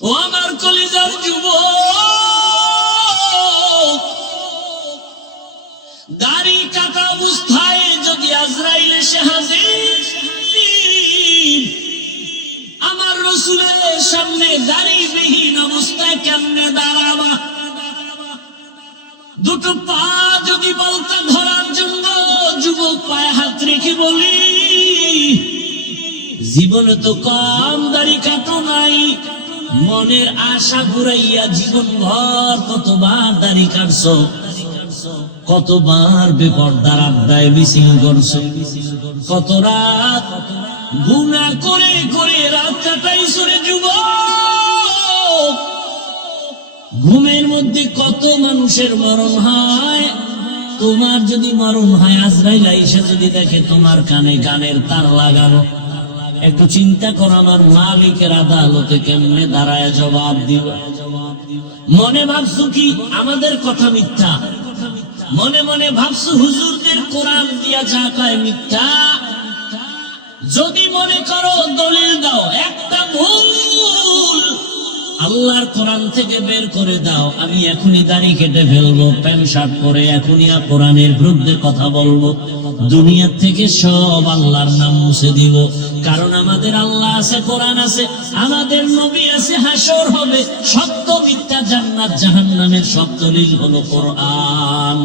ও আমার কলিজার যুবক, দাড়ি কাটা অবস্থায় যদি আজরাইল এসে হাজির, আমার রাসূলের সামনে দাড়িবিহীন অবস্থায় কেমনে দাঁড়াবা? দুটো পা যদি বলতে ধরার জন্য যুবক পায়ে হাত রেখে বলি, জীবনে তো কম দাড়ি কাটো নাই, মনের আশা ঘুরাইয়া জীবন ভর কতবার দাড়ি কাটছো, কতবার বেপরদার আড্ডায় মিছিল করছো, কত রাত গুনাহ করে করে রাত কাটাইছো রে যুবক। ঘুমের মধ্যে কত মানুষের মরণ হয়। তোমার যদি মরণ হয়, আজরাইল আইসা যদি দেখে তোমার কানে গানের তার লাগানো, একটু চিন্তা করো আমার মালিকের আদালতে কেমনে দাঁড়ায় জবাব দিব। মনে ভাবছো কি আমাদের কথা মিথ্যা? মনে মনে ভাবছো হুজুরদের কোরআন দিয়া যা কয় মিথ্যা? যদি মনে করো দলিল দাও, একটা ভুল আল্লাহর কোরআন থেকে বের করে দাও, আমি এখনই দাড়ি কেটে ফেলবো, প্যান্ট শার্ট পরে এখনই কোরআনের বিরুদ্ধে কথা বলবো, দুনিয়া থেকে সব আল্লাহর নাম মুছে দিব। কারণ আমাদের আল্লাহ আছে, কোরআন আছে, আমাদের নবী আছে, হাসর হবে, সত্য মিথ্যা, জান্নাত জাহান্নামের সব দলিল হলো কোরআন।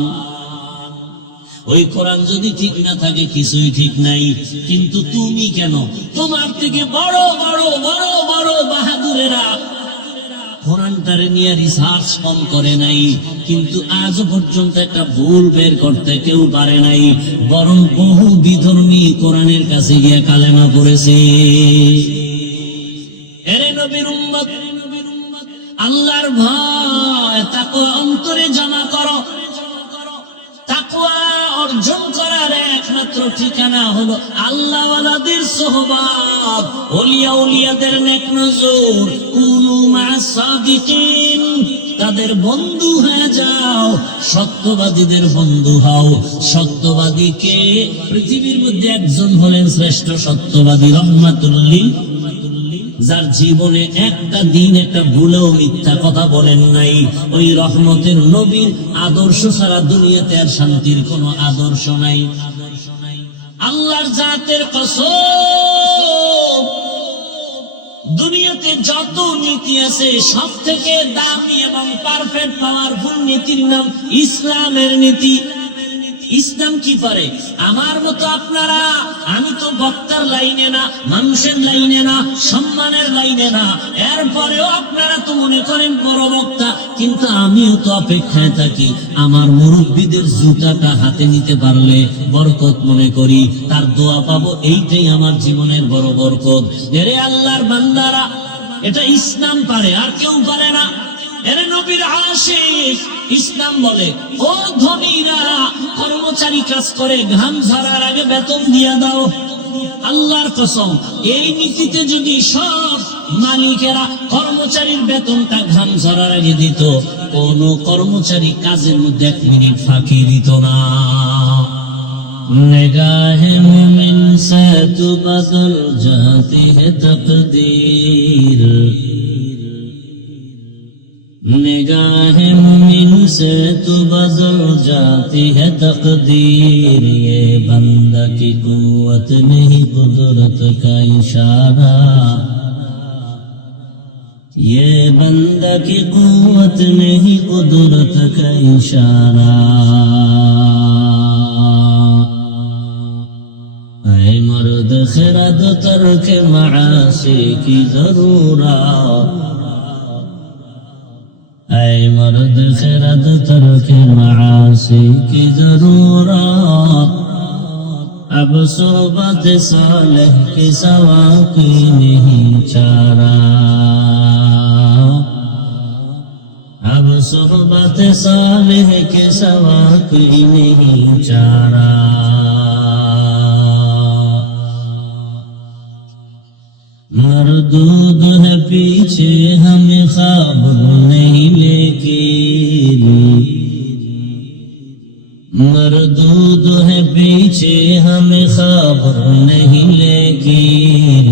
ওই কোরআন যদি ঠিক না থাকে কিছুই ঠিক নাই। কিন্তু তুমি কেন? তোমার থেকে বড় বড় বড় বড় বাহাদুরেরা কোরআনটারে নিয়ে রিসার্চ কম করে নাই, কিন্তু আজ পর্যন্ত একটা ভুল বের করতে কেউ পারে নাই, বরং বহু বিধর্মী কোরআনের কাছে গিয়ে কালেমা পড়েছে। এরে নবীর উম্মত, আল্লাহর ভয় তাকওয়া অন্তরে জমা করো। তাকওয়া অর্জন করার একমাত্র ঠিকানা হলো আল্লাহওয়ালাদের সোহবত, ওলিয়া উলিয়াদের নেক নজর, কুনু মা'আস সাদিকিন, তাদের বন্ধু হয়ে যাও, সত্যবাদীদের বন্ধু হও। সত্যবাদীকে পৃথিবীর মধ্যে একজন হলেন শ্রেষ্ঠ সত্যবাদী, রহমাতুল লিল, যার জীবনে একটা দিন একটা ভুলেও মিথ্যা কথা বলেন নাই। ওই রহমতের নবীর আদর্শ ছাড়া দুনিয়াতে আর শান্তির কোনো আদর্শ নাই। আল্লাহর জাতের কসম, দুনিয়াতে যত নীতি আছে সব থেকে দামি এবং পারফেক্ট পাওয়ারফুল নীতির নাম ইসলামের নীতি। ইসলাম কি পারে? আমার মতো আপনারা, আমি তো বক্তার লাইনে না, মানুষের লাইনে না, সম্মানের লাইনে না, এরপরেও আপনারা তো মনে করেন বড় বক্তা, কিন্তু আমিও তো অপেক্ষায় থাকি আমার মুরব্বীদের জুতাটা হাতে নিতে পারলে বরকত মনে করি, তার দোয়া পাবো, এইটাই আমার জীবনের বড় বরকত। এরে আল্লাহর বান্দারা, এটা ইসলাম পারে, আর কেউ পারে না। এরে নবীর আশিক, ইসলাম বলে ও ধনীরা, কর্মচারী কাজ করে ঘাম ঝরার আগে বেতন দিয়া দাও। আল্লাহর কসম, এই নীতিতে যদি সব মালিকেরা কর্মচারীর বেতনটা ঘাম ঝরার আগে দিত, কোন কর্মচারী কাজের মধ্যে 1 মিনিট ফাঁকি দিত না। নিগাহে মুমিন সে তু বদল জাতি হে তকদীর, निगाह मुमिन से तू बदल जाती है तकदीर, ये बंदा की कुव्वत नहीं कुदरत का इशारा, ये बंदा की कुव्वत नहीं कुदरत का इशारा। ऐ मर्द खिरद तर्क मासी की जरूरत, ऐ मर्द खिरद तर्क मासी की जरूरत, अब सोबत सालेह के सवा की नहीं चारा, अब सोबत सालेह के सवा की नहीं चारा। मरदूद है पीछे हमें ख्वाब नहीं लेकिन, मरदूद है पीछे हमें ख्वाब नहीं लेकिन,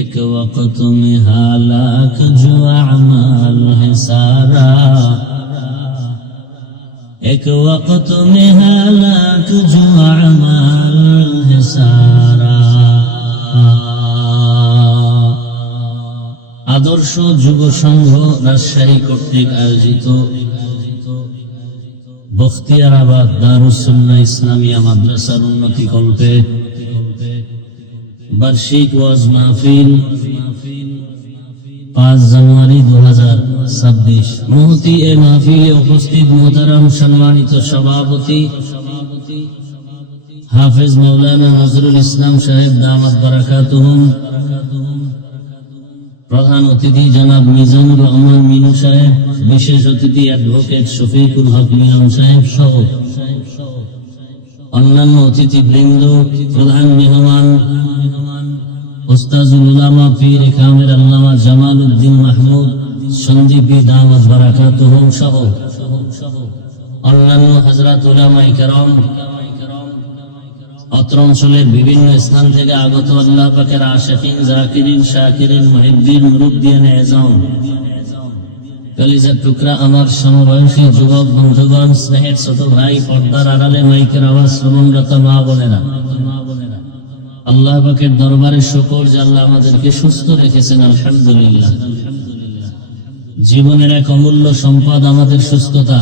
एक एक वक्त में हालाक जो अमाल है सारा, एक वक्त में हालाक जो अमाल है सारा। আদর্শ যুব সংঘ রাজশাহী কর্তৃক আয়োজিত বখতিয়ারাবাদ দারুস সুন্নাহ ইসলামিয়া মাদ্রাসার উন্নতি কল্পে বার্ষিক ওয়াজ মাহফিল 5 জানুয়ারি 2026। মুহতি এ মাহফিলে উপস্থিত মোহতারাম সম্মানিত সভাপতি হাফেজ মাওলানা নজরুল ইসলাম সাহেব দামাত বারাকাতুহুম, প্রধান অতিথি জনাব মিজানুর রহমান মিনু সাহেব, বিশেষ অতিথি অ্যাডভোকেট শফিকুল হক মিলন সাহেব সহ অন্যান্য অতিথিবৃন্দ, প্রধান মেহমান উস্তাজুল উলামা পীর কামের আল্লামা জামাল উদ্দিন মাহমুদ সন্দীপী দামাত বারাকাতুহুম সহ অন্যান্য হযরত উলামায়ে কেরাম, অত্র অঞ্চলের বিভিন্ন স্থান থেকে আগত আল্লাহ পাকের আশিকিন, জাকিরিন, শাকিরিন, মুহিব্বিন, মুরব্বিয়ানে এজাম, কলিজার টুকরা আমার সমবয়সী যুবক বন্ধুগণ, স্নেহের ছোট ভাই, পর্দার আড়ালে মাইকের আওয়াজ শ্রবণরত মা বোনেরা, আল্লাহ পাকের দরবারে শুকর যে আল্লাহ আমাদেরকে সুস্থ রেখেছেন, আলহামদুলিল্লাহ। জীবনের এক অমূল্য সম্পদ আমাদের সুস্থতা।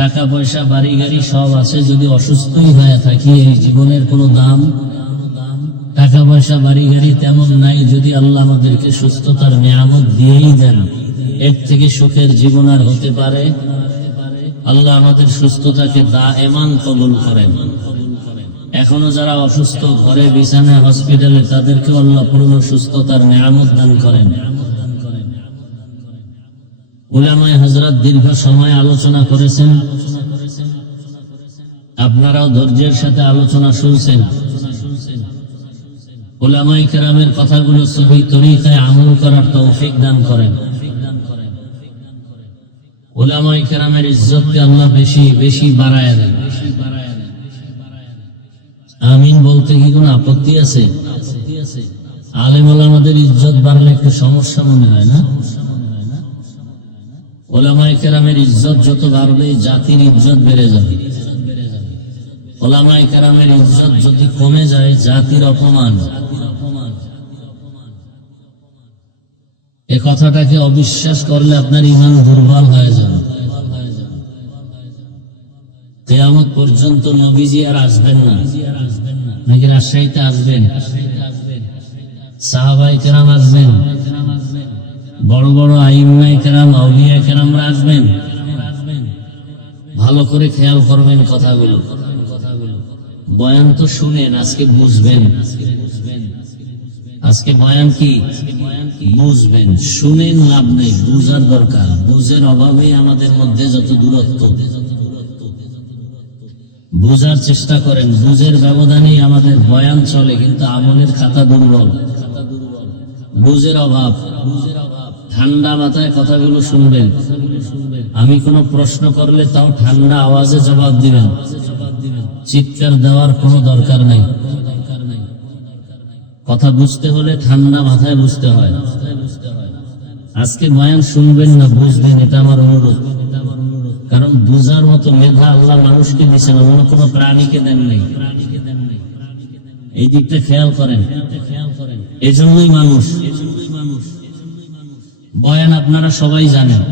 টাকা পয়সা বাড়ি গাড়ি সব আছে, যদি অসুস্থই হয়ে থাকি এই জীবনের কোনো দাম। টাকা পয়সা বাড়ি গাড়ি তেমন নাই, যদি আল্লাহ আমাদেরকে সুস্থতার নিয়ামত দিয়েই দেন, এর থেকে সুখের জীবন আর হতে পারে? আল্লাহ আমাদের সুস্থতাকে দায়েমান কবুল করেন। এখনো যারা অসুস্থ ঘরে বিছানায় হসপিটালে, তাদেরকে আল্লাহ পূর্ণ সুস্থতার নিয়ামত দান করেন। উলামায়ে হযরত দীর্ঘ সময় আলোচনা করেছেন, আপনারাও ধৈর্যের সাথে আলোচনা শুনছেন। উলামায়ে কেরামের কথাগুলো সহি তরিকায় আমল করার তৌফিক দান করেন। উলামায়ে কেরামের ইজ্জতকে আল্লাহ বেশি বেশি বাড়ায় দেন। আমিন বলতে কি কোনো আপত্তি আছে? আলেম ওলামাদের ইজ্জত বাড়লে একটু সমস্যা মনে হয় না? উলামায়ে কেরামের ইজ্জত যত বাড়বে, জাতির ইজ্জত বেড়ে যাবে। উলামায়ে কেরামের ইজ্জত যদি কমে যায়, জাতির অপমান। এই কথাটাকে অবিশ্বাস করলে আপনার ঈমান দুর্বল হয়ে যাবে। কিয়ামত পর্যন্ত নবীজি আর আসবেন না, নাকি রাজশাহীতে আসবেন? সাহাবায়ে কেরাম আসবেন, বড় বড় আইম্মায়ে কেরাম, আউলিয়া কেরামরা আসবেন। ভালো করে খেয়াল করবেন কথাগুলো। বয়ান তো শুনেন, আজকে বুঝবেন। আজকে বয়ান কি বুঝবেন, শুনেন লাভ নেই, বুঝার দরকার। বুঝের অভাবেই আমাদের মধ্যে যত দূরত্ব। বুঝার চেষ্টা করেন, বুঝের ব্যবধানেই আমাদের বয়ান চলে, কিন্তু আমলের খাতা দুর্বল। বুঝের অভাব। ঠান্ডা মাথায় কথাগুলো শুনবেন। আমি কোনো প্রশ্ন করলে তাও ঠান্ডা আওয়াজে জবাব দিবেন, চিৎকার দেওয়ার কোনো দরকার নাই। কথা বুঝতে হলে ঠান্ডা মাথায় বুঝতে হয়। আজকে বয়ান শুনবেন না, বুঝবেন, এটা আমার অনুরোধ। কারণ বুঝার মতো মেধা আল্লাহ মানুষকে দিয়েছেন, অন্য কোনো প্রাণীকে দেন নাই। এই দিকটা খেয়াল করেন। এজন্যই মানুষ। বয়ান আপনারা সবাই জানেন,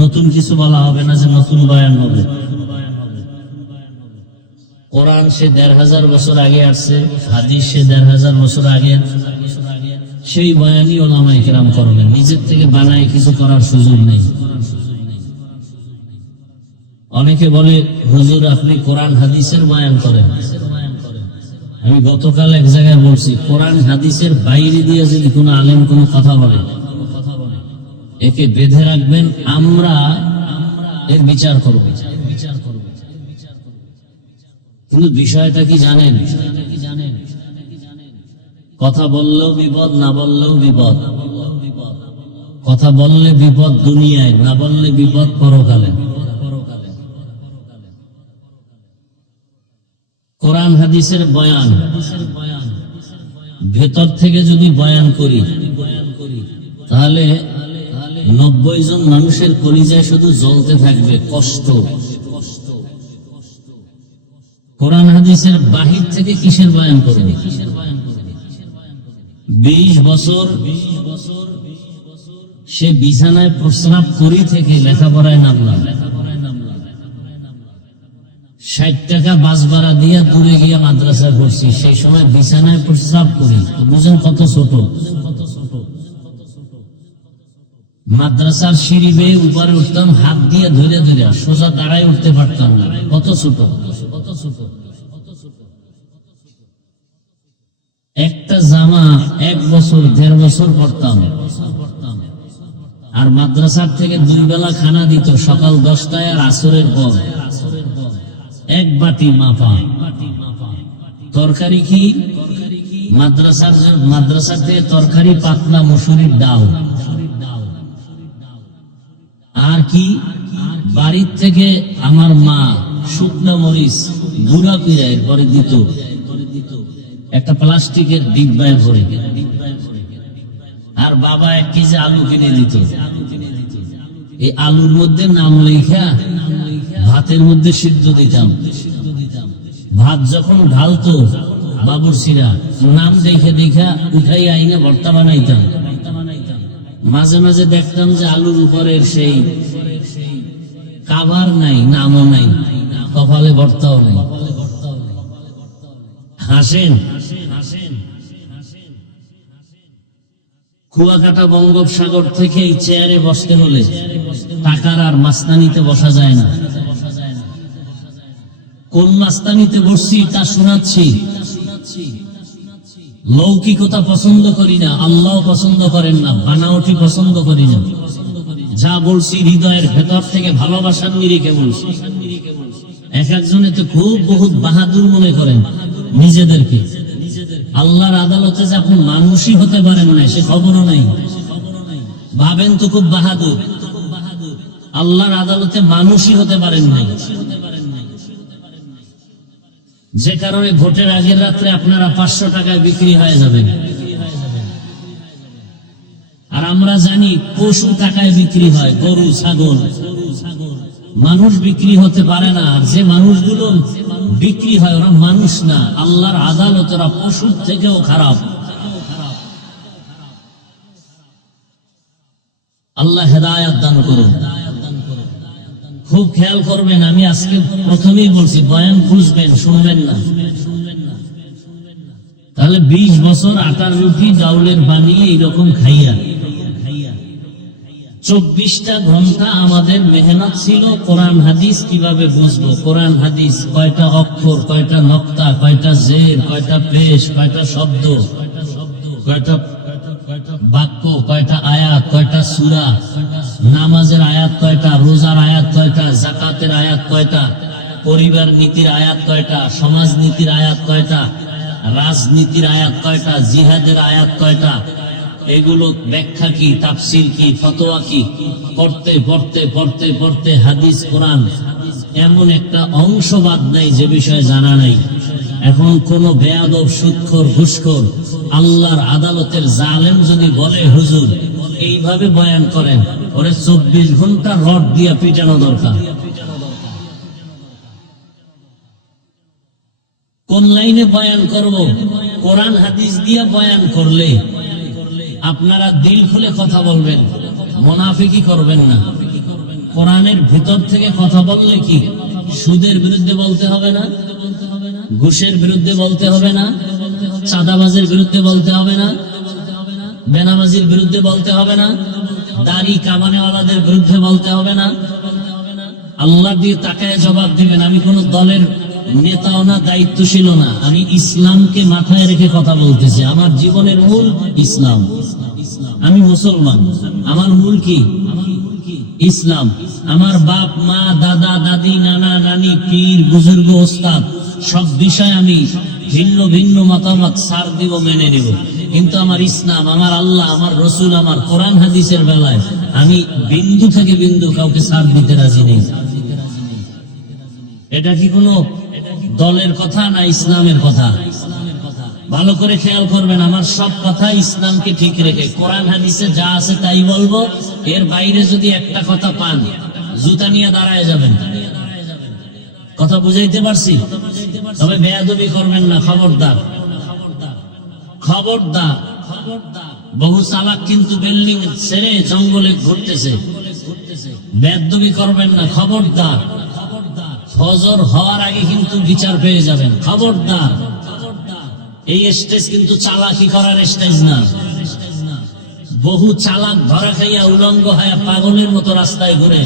নতুন কিছু বলা হবে না যে নতুন বয়ান হবে। কোরআন সে ১৫০০ বছর আগে আসছে, হাদিস সে ১৫০০ বছর আগে, সেই বয়ানই উলামায়ে কেরাম করবেন। নিজের থেকে বানায় কিছু করার সুযোগ নেই। অনেকে বলে, হুজুর আপনি কোরআন হাদিসের বয়ান করেন। আমি গতকাল এক জায়গায় বলছি, কোরআন হাদিসের বাইরে দিয়ে যদি কোনো আলেম কোনো কথা বলে, একে বেঁধে রাখবেন, আমরা এর বিচার করব। কিন্তু বিষয়টা কি জানেন? কথা বললেও বিপদ, না বললেও বিপদ। কথা বললে বিপদ দুনিয়ায়, না বললে বিপদ পরকালে। কোরআন হাদিসের বয়ান ভেতর থেকে যদি বয়ান করি তাহলে 90 জন মানুষের কলিজায় শুধু জ্বলতে থাকবে কষ্ট। কোরআন হাদিসের বাহির থেকে কিসের বয়ান করবে? 20 বছর সে বিছানায় প্রস্রাব করি থেকে লেখাপড়ায় নামলাম, 60 টাকা বাস ভাড়া দিয়া দূরে গিয়ে মাদ্রাসায় পড়ছি, সেই সময় বিছানায় প্রস্রাব করি। বুঝেন কত ছোট। মাদ্রাসার সিঁড়ি বেয়ে উপরে উঠতাম, হাত দিয়ে ধরে ধরে, সোজা দাঁড়ায় উঠতে পারতাম না। কত ছোট। একটা জামা 1 বছর 1.5 বছর পরতাম। আর মাদ্রাসার থেকে 2 বেলা খানা দিত, সকাল 10টায় আর আসরের পর। 1 বাটি মাপা তরকারি। কি মাদ্রাসার থেকে তরকারি? পাতলা মসুরির ডাল। আর কি বাড়ির থেকে আমার মা শুকনা মরিচ গুঁড়া পিড়া এরপরে দিত একটা প্লাস্টিকের ডিব্বায় ভরে। আর বাবা 1 কেজি আলু কিনে দিত। এই আলুর মধ্যে নাম লেখা ভাতের মধ্যে সিদ্ধ দিতাম। ভাত যখন ঢালতো বাবুর্চিরা নাম দেখে দেখা উঠাই আইনা ভর্তা বানাইতাম। মাঝে মাঝে দেখতাম যে আলুর উপরের সেই কাভার নাই, নামও নাই, কপালে ভর্তাও নাই। হাসেন। কুয়াকাটা বঙ্গোপসাগর থেকে এই চেয়ারে বসতে হলে টাকার আর মাস্তানিতে বসা যায় না। কোন মাস্তানিতে বসছি তা শোনাচ্ছি। লৌকিকতা পছন্দ করি না, আল্লাহ পছন্দ করেন না, বানাওটি পছন্দ করি না। যা বলছি হৃদয়ের ভেতর থেকে ভালোবাসার নিরিখে বলছি। এক একজনে তো খুব বহুত বাহাদুর মনে করেন নিজেদেরকে। আল্লাহর আদালতে যে আপনি মানুষই হতে পারেন না সে খবরও নাই। ভাবেন তো খুব বাহাদুর, আল্লাহর আদালতে মানুষই হতে পারেন নাই। যে কারণে ভোটের আগের রাত্রে আপনারা 500 টাকায় বিক্রি হয়ে যাবেন। আর আমরা জানি পশু টাকায় বিক্রি হয়, গরু ছাগল। মানুষ বিক্রি হতে পারে না। আর যে মানুষগুলো বিক্রি হয় ওরা মানুষ না, আল্লাহর আদালত ওরা পশুর থেকেও খারাপ। আল্লাহ হেদায়েত দান করুন। খুব খেয়াল করবেন, আমি আজকে প্রথমেই বলছি বয়ান বুঝবেন, শুনবেন না। তাহলে 20 বছর আটার রুটি চাউলের বানিয়ে এইরকম খাইয়া 24টা ঘন্টা আমাদের মেহনত ছিল কোরআন হাদিস কিভাবে বুঝবো। কোরআন হাদিস কয়টা অক্ষর, কয়টা নক্তা, কয়টা জের, কয়টা পেশ, কয়টা শব্দ, কয়টা বাক্য, কয়টা আয়াত, কয়টা সূরা, নামাজের আয়াত কয়টা, রোজার আয়াত কয়টা, যাকাতের আয়াত কয়টা, পরিবার নীতির আয়াত কয়টা, সমাজ নীতির আয়াত কয়টা, রাজনীতির আয়াত কয়টা, জিহাদের আয়াত কয়টা, এগুলো ব্যাখ্যা কি, তাফসীর কি, ফতোয়া কি, পড়তে পড়তে পড়তে পড়তে হাদিস কোরআন এমন একটা অংশ বাদ নাই যে বিষয়ে জানা নাই। এখন কোন বেয়াদব, সুদখোর, ঘুষখোর, আল্লাহর আদালতের জালেম যদি বলে হুজুর এইভাবে বয়ান করেন, ওরে 24 ঘন্টা রড দিয়া পিটানো দরকার। কোন লাইনে বয়ান করব? কোরআন হাদিস দিয়া বয়ান করলে আপনারা দিল খুলে কথা বলবেন, মুনাফিকি করবেন না। কোরআনের ভিতর থেকে কথা বললে কি সুদের বিরুদ্ধে বলতে হবে না, ঘুষের বিরুদ্ধে বলতে হবে না, চাঁদাবাজের বিরুদ্ধে বলতে হবে না, বেনামাজির বিরুদ্ধে বলতে হবে না, দাড়ি কামানেওয়ালাদের বিরুদ্ধে বলতে হবে না। আল্লাহ দিয়ে তাকায় জবাব দিবেন। আমি কোন দলের নেতাও না, দায়িত্বশীল না, আমি ইসলামকে মাথায় রেখে কথা বলতেছি। আমার জীবনের মূল ইসলাম, আমি মুসলমান, আমার মূল কি ইসলাম। আমার বাপ মা, দাদা দাদি, নানা নানি, পীর বুজুর্গ, ওস্তাদ সব বিষয় আমি ভিন্ন ভিন্ন মতামত সার দিব, মেনে নেব, কিন্তু আমার ইসলাম, আমার আল্লাহ, আমার রসুল, আমার কোরআন হাদিসের বেলায় আমি বিন্দু থেকে বিন্দু কাউকে সার দিতে রাজি নেই। এটা কি কোনো দলের কথা না ইসলামের কথা? ভালো করে খেয়াল করবেন, আমার সব কথা ইসলামকে ঠিক রেখে, কোরআন হাদিসে যা আছে তাই বলবো। এর বাইরে যদি একটা কথা পান, জুতা নিয়ে দাঁড়ায় যাবেন। কথা বুঝাইতে পারছি? তবে বেয়াদবি করবেন না, খবরদার, খবরদার। বহু চালাক কিন্তু বিল্ডিং ছেড়ে জঙ্গলে ঘুরতেছে, বেয়াদবি করবেন না, খবরদার। ফজর হওয়ার আগে কিন্তু বিচার পেয়ে যাবেন, খবরদার। এই স্টেজ কিন্তু চালাকি করার স্টেজ না। বহু চালাক ধরা খাইয়া উলঙ্গ হয়ে পাগলের মতো রাস্তায় ঘুরে,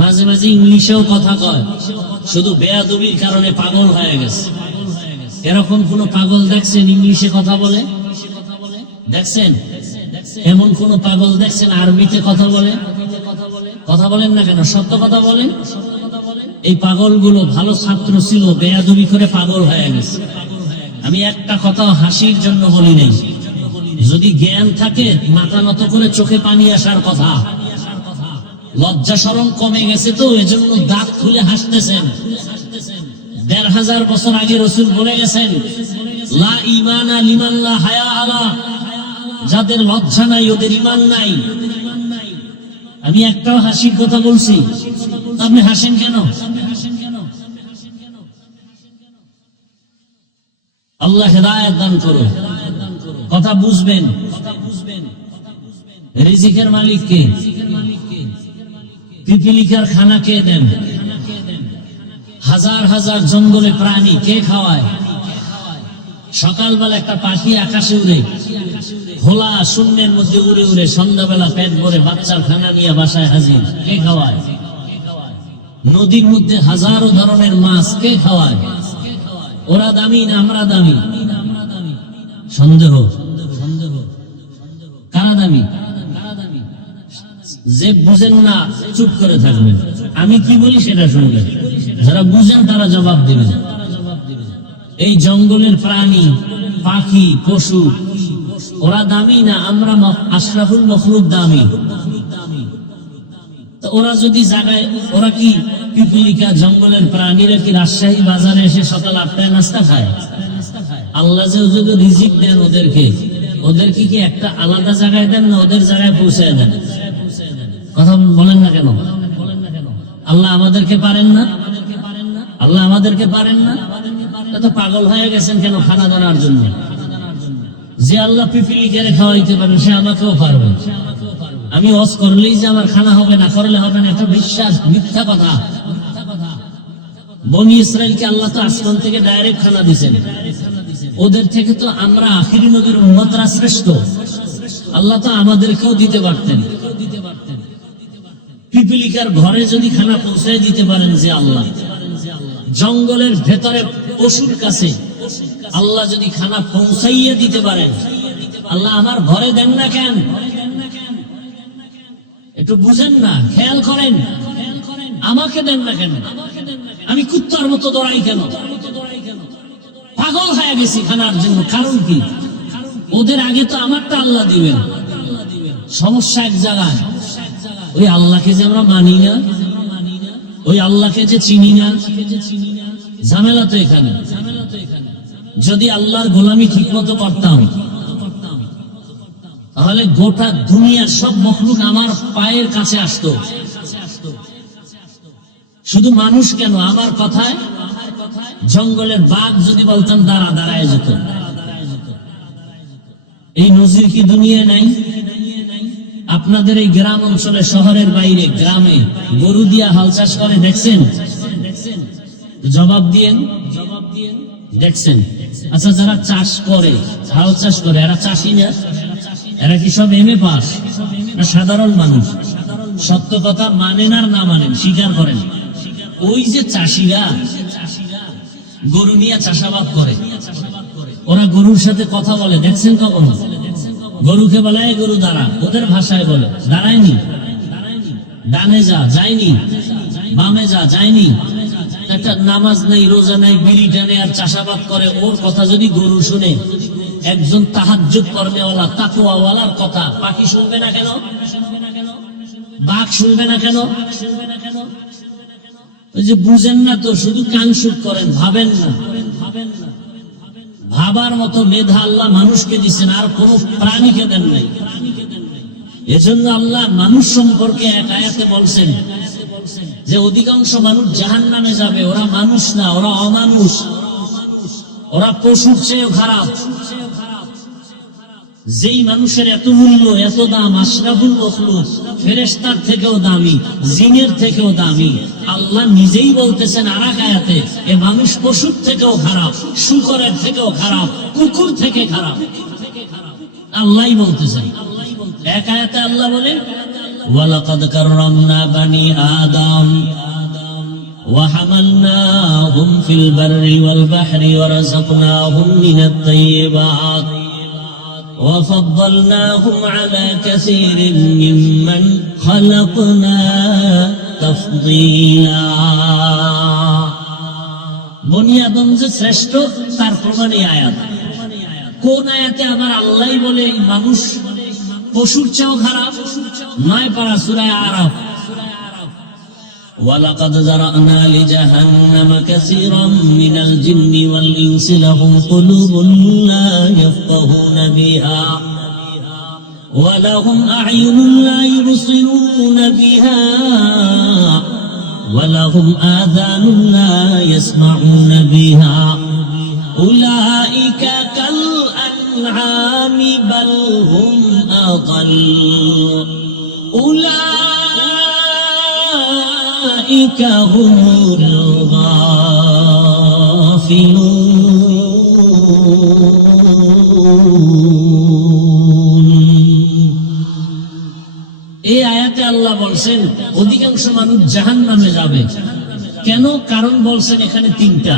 মাঝে মাঝে ইংলিশেও কথা কয়, শুধু বেয়াদবির কারণে পাগল হয়ে গেছে। এরকম কোন পাগল দেখছেন ইংলিশে কথা বলে? দেখছেন? এমন কোন পাগল দেখছেন আরবিতে কথা বলে? কথা বলেন না কেন? সত্য কথা বলেন। এই পাগলগুলো ভালো ছাত্র ছিল, বেয়াদবি করে পাগল হয়ে গেছে। আমি একটা কথা হাসির জন্য বলি নাই, যদি জ্ঞান থাকে মাথা নত করে চোখে পানি আসার কথা। লজ্জা শরম কমে গেছে তো এজন্য দাঁত খুলে হাসতেছেন। ১৫০০ বছর আগে রাসূল বলে গেছেন, লা ঈমানা লিমান লা হায়া আলা, যাদের লজ্জা নাই ওদের ঈমান নাই। আমি একটাও হাসির কথা বলছি, আপনি হাসেন কেন? আল্লাহ হেদায়েত দান করুন। কথা বুঝবেন। রিজিকের মালিক কে? পিপিলিকার খানা কে দেন? হাজার হাজার জঙ্গলে প্রাণী কে খাওয়ায়? সকালবেলা একটা পাখি আকাশে উড়ে, খোলা শূন্যের মধ্যে উড়ে উড়ে সন্ধ্যাবেলা পেট ভরে বাচ্চার খানা নিয়ে বাসায় হাজির, কে খাওয়ায়? নদীর মধ্যে হাজারো ধরনের মাছ কে খাওয়ায়? ওরা দামি না আমরা দামি? সন্দেহ। কারা দামি? যে বুঝেন না চুপ করে থাকবেন, আমি কি বলি সেটা শুনবেন, যারা বুঝেন তারা জবাব দিবেন। এই জঙ্গলের প্রাণী, পাখি, পশু ওরা দামি না আমরা আশরাফুল মখলুক দামি? ওরা যদি জায়গায়, ওরা কি পিপিলিকা জঙ্গলের প্রাণীরা কি রাজশাহী বাজারে এসে সকাল ৮টায় নাস্তা খায়? আল্লাহ যে যদি রিজিক দেন ওদেরকে, ওদেরকে কি একটা আলাদা জায়গায় দেন না ওদের জায়গায় পৌঁছায় দেন? কথা বলেন না কেন? আল্লাহ আমাদেরকে পারেন না? আল্লাহ আমাদেরকে পারেন না? এত পাগল হয়ে গেছেন কেন খানা দানার জন্য? যে আল্লাহ পিপিলিকারে খাওয়াইতে পারেন সে আমাকেও পারবে। আমি ওয়াজ করলেই যে আমার খানা হবে, না করলে হবে না, এটা বিশ্বাস, মিথ্যা কথা। বনি ইসরাইলকে আল্লাহ তো আসমান থেকে ডাইরেক্ট খানা দিয়েছেন, ওদের থেকে তো আমরা আখিরি নবীর উম্মতরা শ্রেষ্ঠ। আল্লাহ তো আমাদেরকেও দিতে পারতেন। পিপিলিকার ঘরে যদি খানা পৌঁছায় দিতে পারেন যে আল্লাহ, জঙ্গলের ভেতরে পশুর কাছে আল্লাহ যদি খানা পৌঁছাইয়া দিতে পারেন, আল্লাহ আমার ঘরে দেন না কেন? একটু বুঝেন না, খেয়াল করেন, আমাকে দেন না কেন? আমি কুত্তার মতো দৌড়াই কেন? পাগল হয়ে গেছি খানার জন্য। কারণ কি? ওদের আগে তো আমারটা আল্লাহ দিবেন। সমস্যা এক জায়গায়, ওই আল্লাহকে যে আমরা মানি না, ওই আল্লাহকে যে চিনি না, ঝামেলা তো এখানে। যদি আল্লাহর গোলামি ঠিক মতো করতাম তাহলে গোটা দুনিয়ার সব মখলুক আমার পায়ের কাছে আসতো। শুধু মানুষ কেন, আমার কথায় জঙ্গলের বাঘ যদি বলতাম দাঁড়া, দাঁড়ায় যেত। এই নজির কি দুনিয়া নাই? আপনাদের এই গ্রাম অঞ্চলে, শহরের বাইরে গ্রামে গরু দিয়া হাল চাষ করে দেখছেন? জবাব দিয়েন, দেখছেন? আচ্ছা, যারা চাষ করে, হাল চাষ করে, এরা চাষি না? এরা কি সব এমএ পাস না সাধারণ মানুষ? সত্য কথা মানেন আর না মানেন, স্বীকার করেন। ওই যে চাষিরা গরু নিয়ে চাষাবাদ করে, ওরা গরুর সাথে কথা বলে দেখছেন কখনো? গরুকে বলে এই গরু দাঁড়া, ওদের ভাষায় বলে দাঁড়ায়নি, ডানে যা, যায়নি, বামে যা, যায়নি। একটা নামাজ নাই, রোজা নাই, বিড়ি টানে আর চাষাবাদ করে, ওর কথা যদি গরু শুনে, একজন তাহাজ্জুদ কর্মেওয়ালা তাকওয়াওয়ালার কথা পাখি শুনবে না কেন? বাঘ শুনবে না কেন? ওই যে বুঝেন না তো, শুধু কান শুট করেন, ভাবেন না। ভাবার মতো মেধা আল্লাহ মানুষকে দিচ্ছেন, আর কোন প্রাণীকে দেন নাই। এজন্য আল্লাহ মানুষ সম্পর্কে এক আয়াতে বলছেন যে অধিকাংশ মানুষ জাহান্নামে যাবে, ওরা মানুষ না, ওরা অমানুষ, ওরা পশুর চেয়েও খারাপ। যেই মানুষের এত মূল্য, এত দাম, আশরাফুল মখলুক, ফেরেশতার থেকেও দামি, জিনের থেকেও দামি, আল্লাহ নিজেই বলতেছেন আর এক আয়াতে, এ মানুষ পশুর থেকেও খারাপ, শূকরের থেকেও খারাপ, কুকুর থেকে খারাপ। আল্লাহই বলতেছেন। এক আয়াতে আল্লাহ বলেন ওয়ালাকাদ কাররামনা বানি আদম وحملناهم في البر والبحر ورزقناهم من الطيبات وفضلناهم على كثير ممن خلقنا تفضيلا। বনি আদম যে শ্রেষ্ঠ তার প্রমাণ এই আয়াত। কোন আয়াতে আবার আল্লাহই বলে মানুষ পশুর চেয়েও খারাপ? 9 পারা সূরা আরাফ। وَلَقَدْ ذَرَأْنَا لِجَهَنَّمَ كَثِيرًا مِنَ الْجِنِّ وَالْإِنسِ لَهُمْ قُلُوبٌ لَّا يَفْقَهُونَ بِهَا وَلَهُمْ أَعْيُنٌ لَّا يُبْصِرُونَ بِهَا وَلَهُمْ آذَانٌ لَّا يَسْمَعُونَ بِهَا أُولَٰئِكَ كَالْأَنْعَامِ بَلْ هُمْ أَضَلُّ أولئك هم الغافلون। এই আয়াতে আল্লাহ বলছেন অধিকাংশ মানুষ জাহান্নামে যাবে। কেন? কারণ বলছেন এখানে 3টা।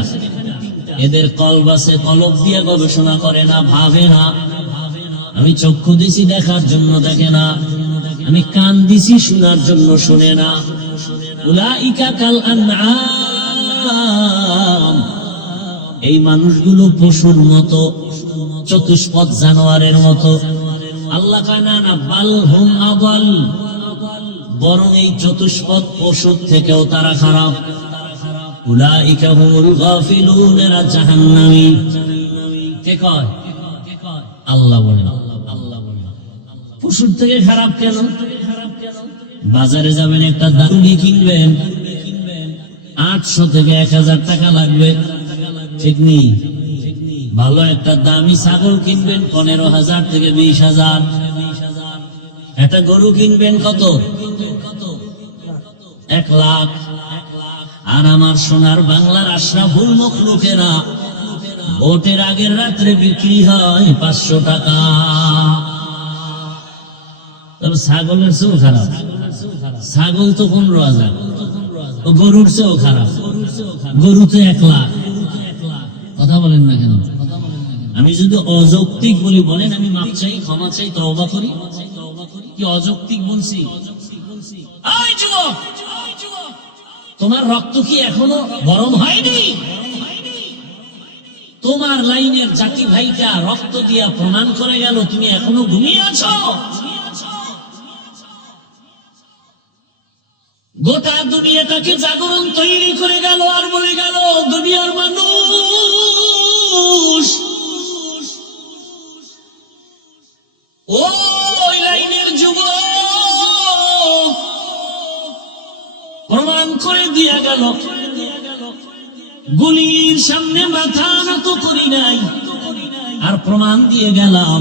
এদের কলব আছে, কলব দিয়ে গবেষণা করে না, ভাবে না। আমি চক্ষু দিছি দেখার জন্য দেখে না, আমি কান দিছি শোনার জন্য শুনে না। উলাইকা কাল আনআম, এই মানুষগুলো পশুর মতো, চতুষ্পদ জানোয়ারের মতো। আল্লাহ কয় না না, বাল হুম আদাল, বরং এই চতুষ্পদ পশুর থেকেও তারা খারাপ। উলাইকা হুমুল গাফিলুন, এরা জাহান্নামী। কে কয়? আল্লাহ বলেন। পশুর থেকে খারাপ কেন? বাজারে যাবেন, একটা দারুলি কিনবেন, 800 থেকে 1000 টাকা লাগবে, ঠিক নেই? ভালো একটা দামি ছাগল কিনবেন 15,000 থেকে 20,000। একটা গরু কিনবেন কত? 1 লাখ। আর আমার সোনার বাংলার আশরাফুল মখলুকেরা ভোটের আগের রাত্রে বিক্রি হয় 500 টাকা। তবে ছাগলের চেয়েও খারাপ। ছাগল তো 15,000, গরুর চেয়েও খারাপ। গরু তো 1 লাখ। কথা বলেন না কেন? আমি যদি অযৌক্তিক বলি বলেন, আমি মাপ চাই, ক্ষমা চাই, তওবা করি। কি অযৌক্তিক বলছি? এই যুবক, তোমার রক্ত কি এখনো গরম হয়নি? তোমার লাইনের জাতি ভাইটা রক্ত দিয়া প্রমাণ করে গেল তুমি এখনো ঘুমিয়ে আছো। গোটা দুনিয়াটাকে জাগরণ তৈরি করে গেল আর বলে গেল দুনিয়ার মানুষ, ওই লাইনের যুবক প্রমাণ করে দিয়া গেল, গুলির সামনে মাথা নত করি নাই, আর প্রমাণ দিয়ে গেলাম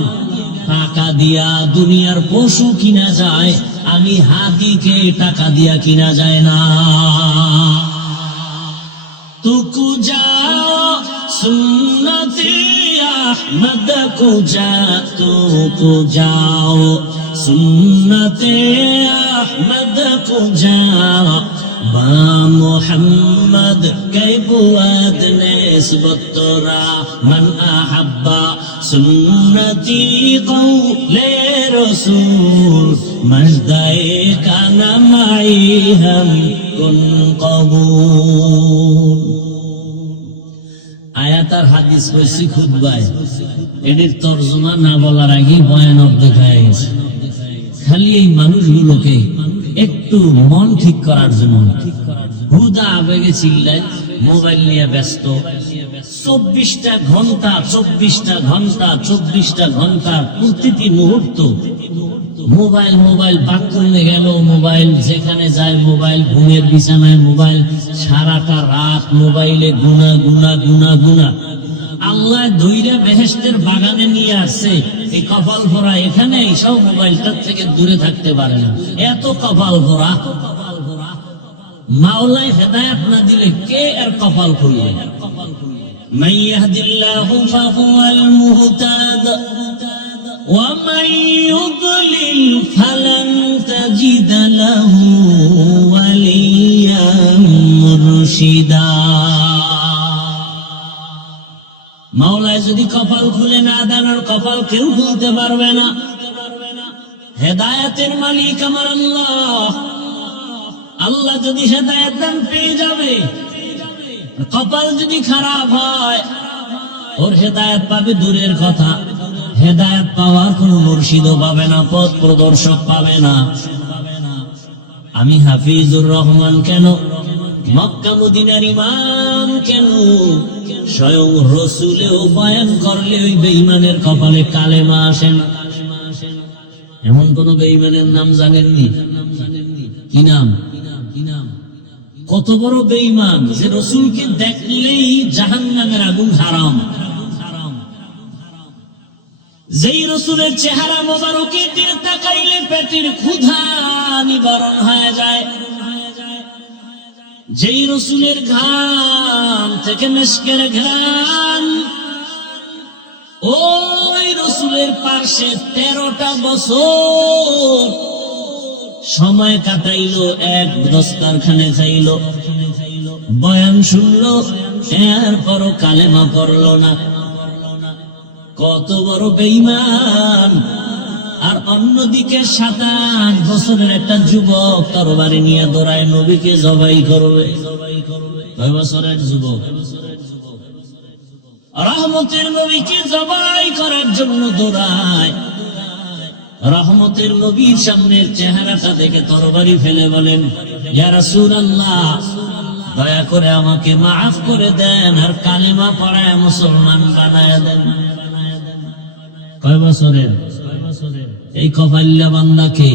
টাকা দিয়া দুনিয়ার পশু কিনা যায়, আমি হাতিকে টাকা দিয়া কিনা যায় না। তুকু যাও সুন্নতে আহমদ কো যা, তুকু যাও সুন্নতে আহমদ কো যা, বা মুহাম্মদ কে বুয়াদ নিসবত তোরা মান আহাব্বা সুন্নতি কওলে রসূল মজদায়ে কানা মাই হাম কুন কবুল। আয়াত আর হাদিস কইছি খুতবায়, এর তরজমা না বলার আগে বয়ান অর্ধেক হয়ে গেছে। খালি এই মানুষগুলোকে একটু মন ঠিক করার জন্য হুদা আবেগে চিল্লায়, মোবাইল নিয়ে ব্যস্ত, 24টা ঘন্টা 24টা ঘন্টা 24টা ঘন্টা প্রতিটি মুহূর্ত মোবাইল মোবাইল, বাথরুমে গেল মোবাইল, যেখানে যায় মোবাইল, ঘুমের বিছানায় মোবাইল, সারাটা রাত মোবাইলে গুনা গুনা গুনা গুনা। আল্লাহ ধইরা বেহেশতের বাগানে নিয়ে আসছে, এই কপাল ভরা এখানে সব মোবাইলটার থেকে দূরে থাকতে পারে না, এত কপাল ভরা। মাওলাই হেদায়েত না দিলে কে আর কপাল খুলবে? মান ইয়াহদিল্লাহু ফাহুয়াল মুহতাদ ওয়া মান ইউদ্লিল ফালান তাজিদ লাহু ওয়ালিয়াম মুরশিদা। মাওলায় যদি কপাল খুলে না দেন, আর কপাল কেউ খুলতে পারবে না। হেদায়েতের মালিক আমার আল্লাহ। আল্লাহ যদি হেদায়েত দেন পেয়ে যাবে। কপাল যদি খারাপ হয়, ওর হেদায়েত পাবে দূরের কথা, হেদায়েত পাওয়ার কোন মুর্শিদও পাবে না, পথ প্রদর্শক পাবে না। আমি হাফিজুর রহমান কেন, মক্কা মদিনার ইমাম কেন, স্বয়ং রসুলেও বয়ান করলে ওই বেঈমানের কপালে কালেমা আসে না। এমন কোন বেঈমানের নাম জানেননি? কি নাম? কত বড় বেঈমান যে রসুলকে দেখলেই জাহান্নামের আগুন হারাম। যেই রসুলের চেহারা মোবারকের দিকে তাকাইলে পেটের ক্ষুধা নিবারণ হয়ে যায়, যেই রসুলের ঘাম থেকে মেশকের ঘ্রাণ, ওই রসুলের পাশে 13টা বছর সময় কাটাইলো, এক দস্তারখানে খাইলো, বয়ান শুনলো, এরপরও কালেমা পড়লো না। কত বড় বেঈমান! আর অন্যদিকে 7-8 বছরের একটা যুবক তরবারি নিয়ে দৌড়ায় নবীকে জবাই করবে। কয় বছরের যুবক? রহমতের নবীকে জবাই করার জন্য দৌড়ায়। রহমতের নবীর সামনের চেহারাটা দেখে তরবারি ফেলে বলেন, ইয়া রাসূলুল্লাহ, দয়া করে আমাকে মাফ করে দেন, আর কালিমা পড়ায় মুসলমান বানায় দেন। কয় বছরের? এই কপাল্লা বান্দা কে?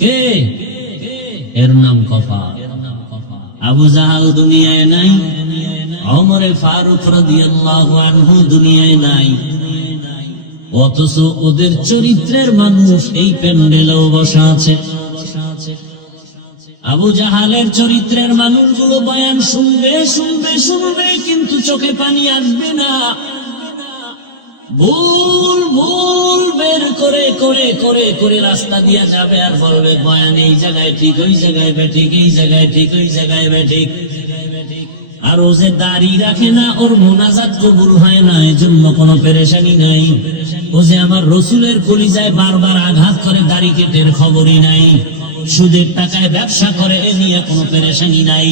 কে? এর নাম কপাল। আবু জাহাল দুনিয়ায় নাই, ওমর ফারুক রাদিয়াল্লাহু আনহু দুনিয়ায় নাই, অথচ ওদের চরিত্রের মানুষ এই প্যান্ডেলেও বসা আছে। আবু জাহালের চরিত্রের মানুষগুলো বয়ান শুনবে শুনবে শুনবে, কিন্তু চোখে পানি আসবে না। ভুল ভুল বের করে করে করে করে রাস্তা দিয়ে যাবে, আর বলবে বয়ান এই জায়গায় ঠিক, ওই জায়গায় বেঠিক, এই জায়গায় ঠিক, ওই জায়গায় বেঠিক। আর ও যে দাড়ি রাখে না, ওর মোনাজাত কবুল হয় না, এজন্য কোনো পেরেশানি নাই। ও যে আমার রসুলের কলিজায় বারবার আঘাত করে, দাড়ি কেটের খবরই নাই। সুদের টাকায় ব্যবসা করে, এ নিয়ে কোনো পেরেশানি নাই।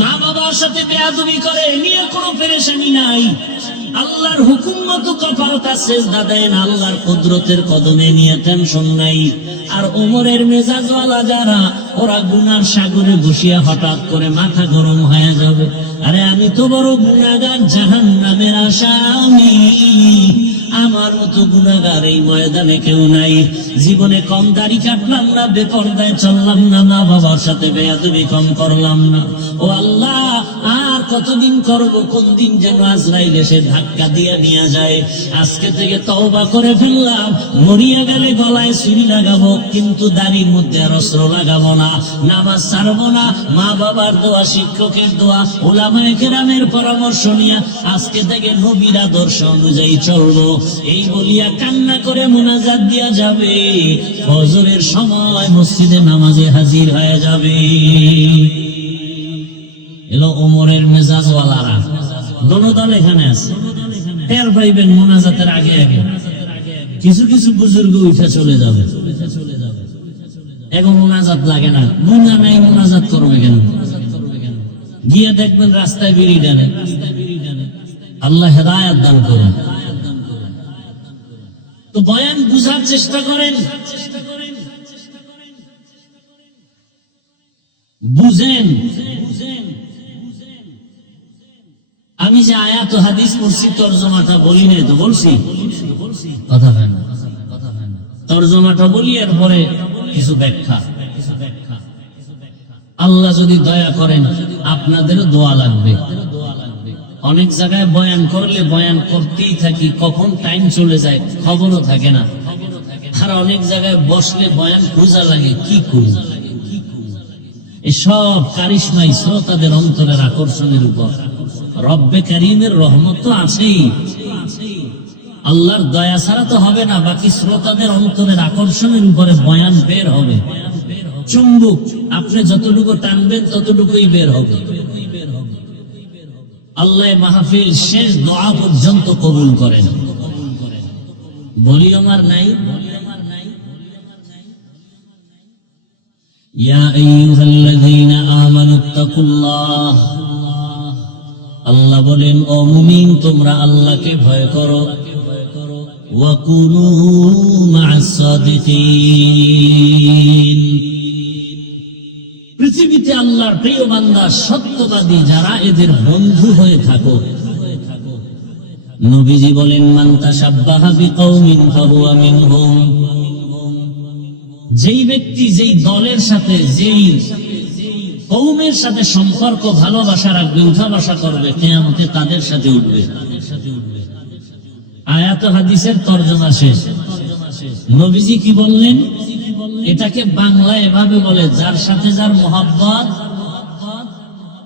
মা বাবার সাথে বেয়াদবি করে, এ নিয়ে কোনো পেরেশানি নাই। আল্লাহর হুকুম মতো কপালটা সেজদা দেন, আল্লাহর কুদরতের কদমে নিয়ে টেনশন নাই। আর ওমরের মেজাজওয়ালা যারা, ওরা গুনার সাগরে বসিয়া হঠাৎ করে মাথা গরম হয়ে যাবে, আরে আমি তো বড় গুনাহগার, জাহান্নামের আসামি, আমার মতো গুনাহগার এই ময়দানে কেউ নাই। জীবনে কম দাড়ি কাটলাম না, বেপরদায় চললাম না, মা বাবার সাথে বেয়াদবি কম করলাম না। ও আল্লাহ, আর কতদিন করব? কোন দিন যেন আজরাইল এসে ধাক্কা দিয়ে নিয়ে যায়। আজকে থেকে তওবা করে ফেললাম, মরিয়া গেলে গলায় ছুরি লাগাবো, কিন্তু দাড়ির মধ্যে আর অস্ত্র লাগাবো না, নামাজ ছাড়বো না। মা বাবার দোয়া, শিক্ষকের দোয়া, উলামায়ে কেরামের পরামর্শ নিয়ে আজকে থেকে নবীর আদর্শ অনুযায়ী চলবো, এই বলিয়া কান্না করে মুনাজাত দিয়া যাবে। ফজরের সময় মসজিদে নামাজে হাজির হয়ে যাবে। এলো ওমরের মেজাজওয়ালারা, দোনো দল এখানে আছে। টের পাইবেন মুনাজাতের আগে আগে কিছু কিছু বুজুর্গ উঠে চলে যাবে। এখন মুনাজাত লাগে না, গুনাহ নাই, মুনাজাত করবে কেন? গিয়ে দেখবেন রাস্তায় বিড়ি টানে। আল্লাহ হেদায়েত দান করুন। তো বয়ান বুঝার চেষ্টা করেন, বুঝেন। আমি যে আয়াত ও হাদিস পড়ছি তরজমাটা বলি নাই তো, বলছি কথা হয় না, তরজমাটা বলি এরপরে কিছু ব্যাখ্যা। আল্লাহ যদি দয়া করেন আপনাদেরও দোয়া লাগবে। অনেক জায়গায় বয়ান করলে বয়ান করতেই থাকি, কখন টাইম চলে যায় খবরও থাকে না। আর অনেক জায়গায় বসলে বয়ান খোঁজা লাগে, কি করব। এসব কারিশমাই শ্রোতাদের অন্তরের আকর্ষণের উপর। রব্বে কারীমের রহমত তো আছেই, আল্লাহর দয়া ছাড়া তো হবে না। বাকি শ্রোতাদের অন্তরের আকর্ষণের উপরে বয়ান বের হবে। চুম্বক আপনি যতটুকু টানবেন ততটুকুই বের হবে। আল্লাহ মাহফিল শেষ দোয়া পর্যন্ত কবুল করেন। বলি আমার নাই, ইয়া আইয়ুহাল্লাযীনা আমানুত্তাকুল্লাহ, আল্লাহ বলেন ও মুমিন তোমরা আল্লাহকে ভয় করো। ওয়া কুনু মা'আস সাদিকিন, পৃথিবীতে আল্লাহর প্রিয় বান্দা সত্যবাদী যারা এদের বন্ধু হয়ে থাকো। নবীজি বলেন মান তাশাব্বাহা বিকওমিন ফাহুয়া মিনহুম, যেই ব্যক্তি যেই দলের সাথে যেই কওমের সাথে সম্পর্ক ভালোবাসা রাখবে, উঠাবাসা করবে, কিয়ামতে তাদের সাথে উঠবে। আয়াত ও হাদিসের তরজমা শেষ। নবীজি কি বললেন? এটাকে বাংলায় এভাবে বলে যার সাথে যার মহব্বত,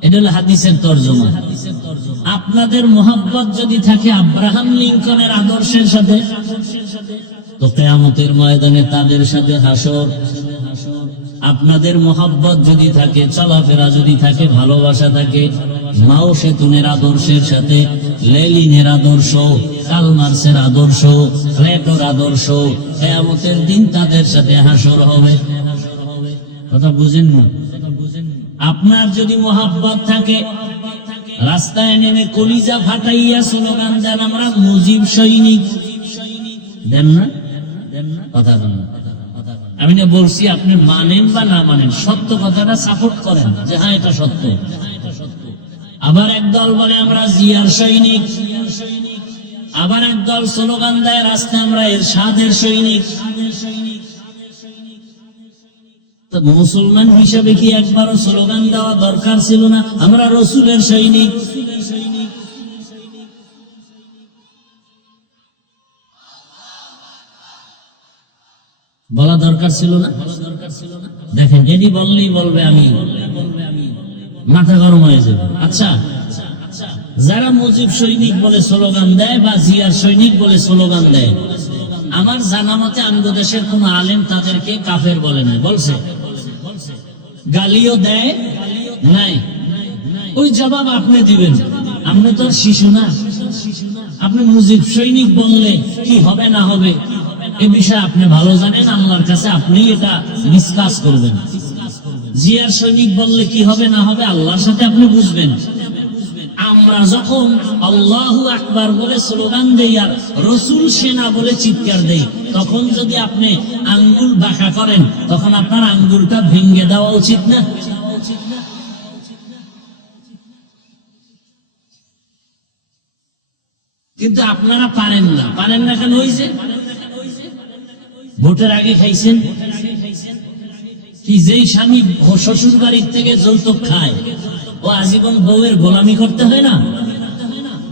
এটা হলো হাদিসের তরজমা। আপনাদের মহব্বত যদি থাকে আব্রাহাম লিঙ্কনের আদর্শের সাথে, তো কিয়ামতের ময়দানে তাদের সাথে হাসর। আপনাদের মহব্বত যদি থাকে, চলাফেরা যদি থাকে, ভালোবাসা থাকে মাও সেতুনের আদর্শের সাথে, লেনিনের আদর্শ, কার্ল মার্ক্সের আদর্শ, প্লেটোর আদর্শ, কিয়ামতের দিন তাদের সাথে হাসর হবে। কথা বুঝেন না? আপনার যদি মহব্বত থাকে, রাস্তায় নেমে কলিজা ফাটাইয়া স্লোগান দেন আমরা মুজিব সৈনিক, দেন না? কথা বলেন। আমি না বলছি আপনি মানেন বা না মানেন, সত্য কথাটা সাপোর্ট করেন যে হ্যাঁ এটা সত্য। আবার একদল বলে আমরা জিয়ার সৈনিক, আবার একদল স্লোগান দেয় রাস্তায় আমরা এরশাদের সৈনিক। মুসলমান হিসেবে কি একবারও স্লোগান দেওয়া দরকার ছিল না আমরা রসুলের সৈনিক? বলা দরকার ছিল না? দেখেন এটি বললেই বলবে আমি, মাথা গরম হয়ে যাবে। আচ্ছা, যারা মুজিব সৈনিক বলে স্লোগান দেয় বা জিয়ার সৈনিক বলে স্লোগান দেয়, আমার জানা মতে আমগো দেশের কোন আলেম তাদেরকে কাফের বলে না, বলছে? গালিও দেয় নাই? ওই জবাব আপনি দিবেন, আপনি তো শিশু না। আপনি মুজিব সৈনিক বললে কি হবে না হবে এ বিষয়ে আপনি ভালো জানেন, আল্লাহর কাছে আপনি এটা ডিসকাস করবেন। জিয়ার সৈনিক বললে কি হবে না হবে আল্লাহর সাথে আপনি বুঝবেন। আমরা যখন আল্লাহু আকবার বলে স্লোগান দেই আর রসুল সেনা বলে চিৎকার দেই, তখন যদি আপনি আঙ্গুল বাঁকা করেন তখন আপনার আঙ্গুলটা ভেঙে দেওয়া উচিত না? কিন্তু আপনারা পারেন না। পারেন না কেন? হয়েছে ভোটের আগে খাইছেন কি? যেই স্বামী শ্বশুর বাড়ির থেকে যৌতুক খায় ও আজীবন বউয়ের গোলামি করতে হয় না?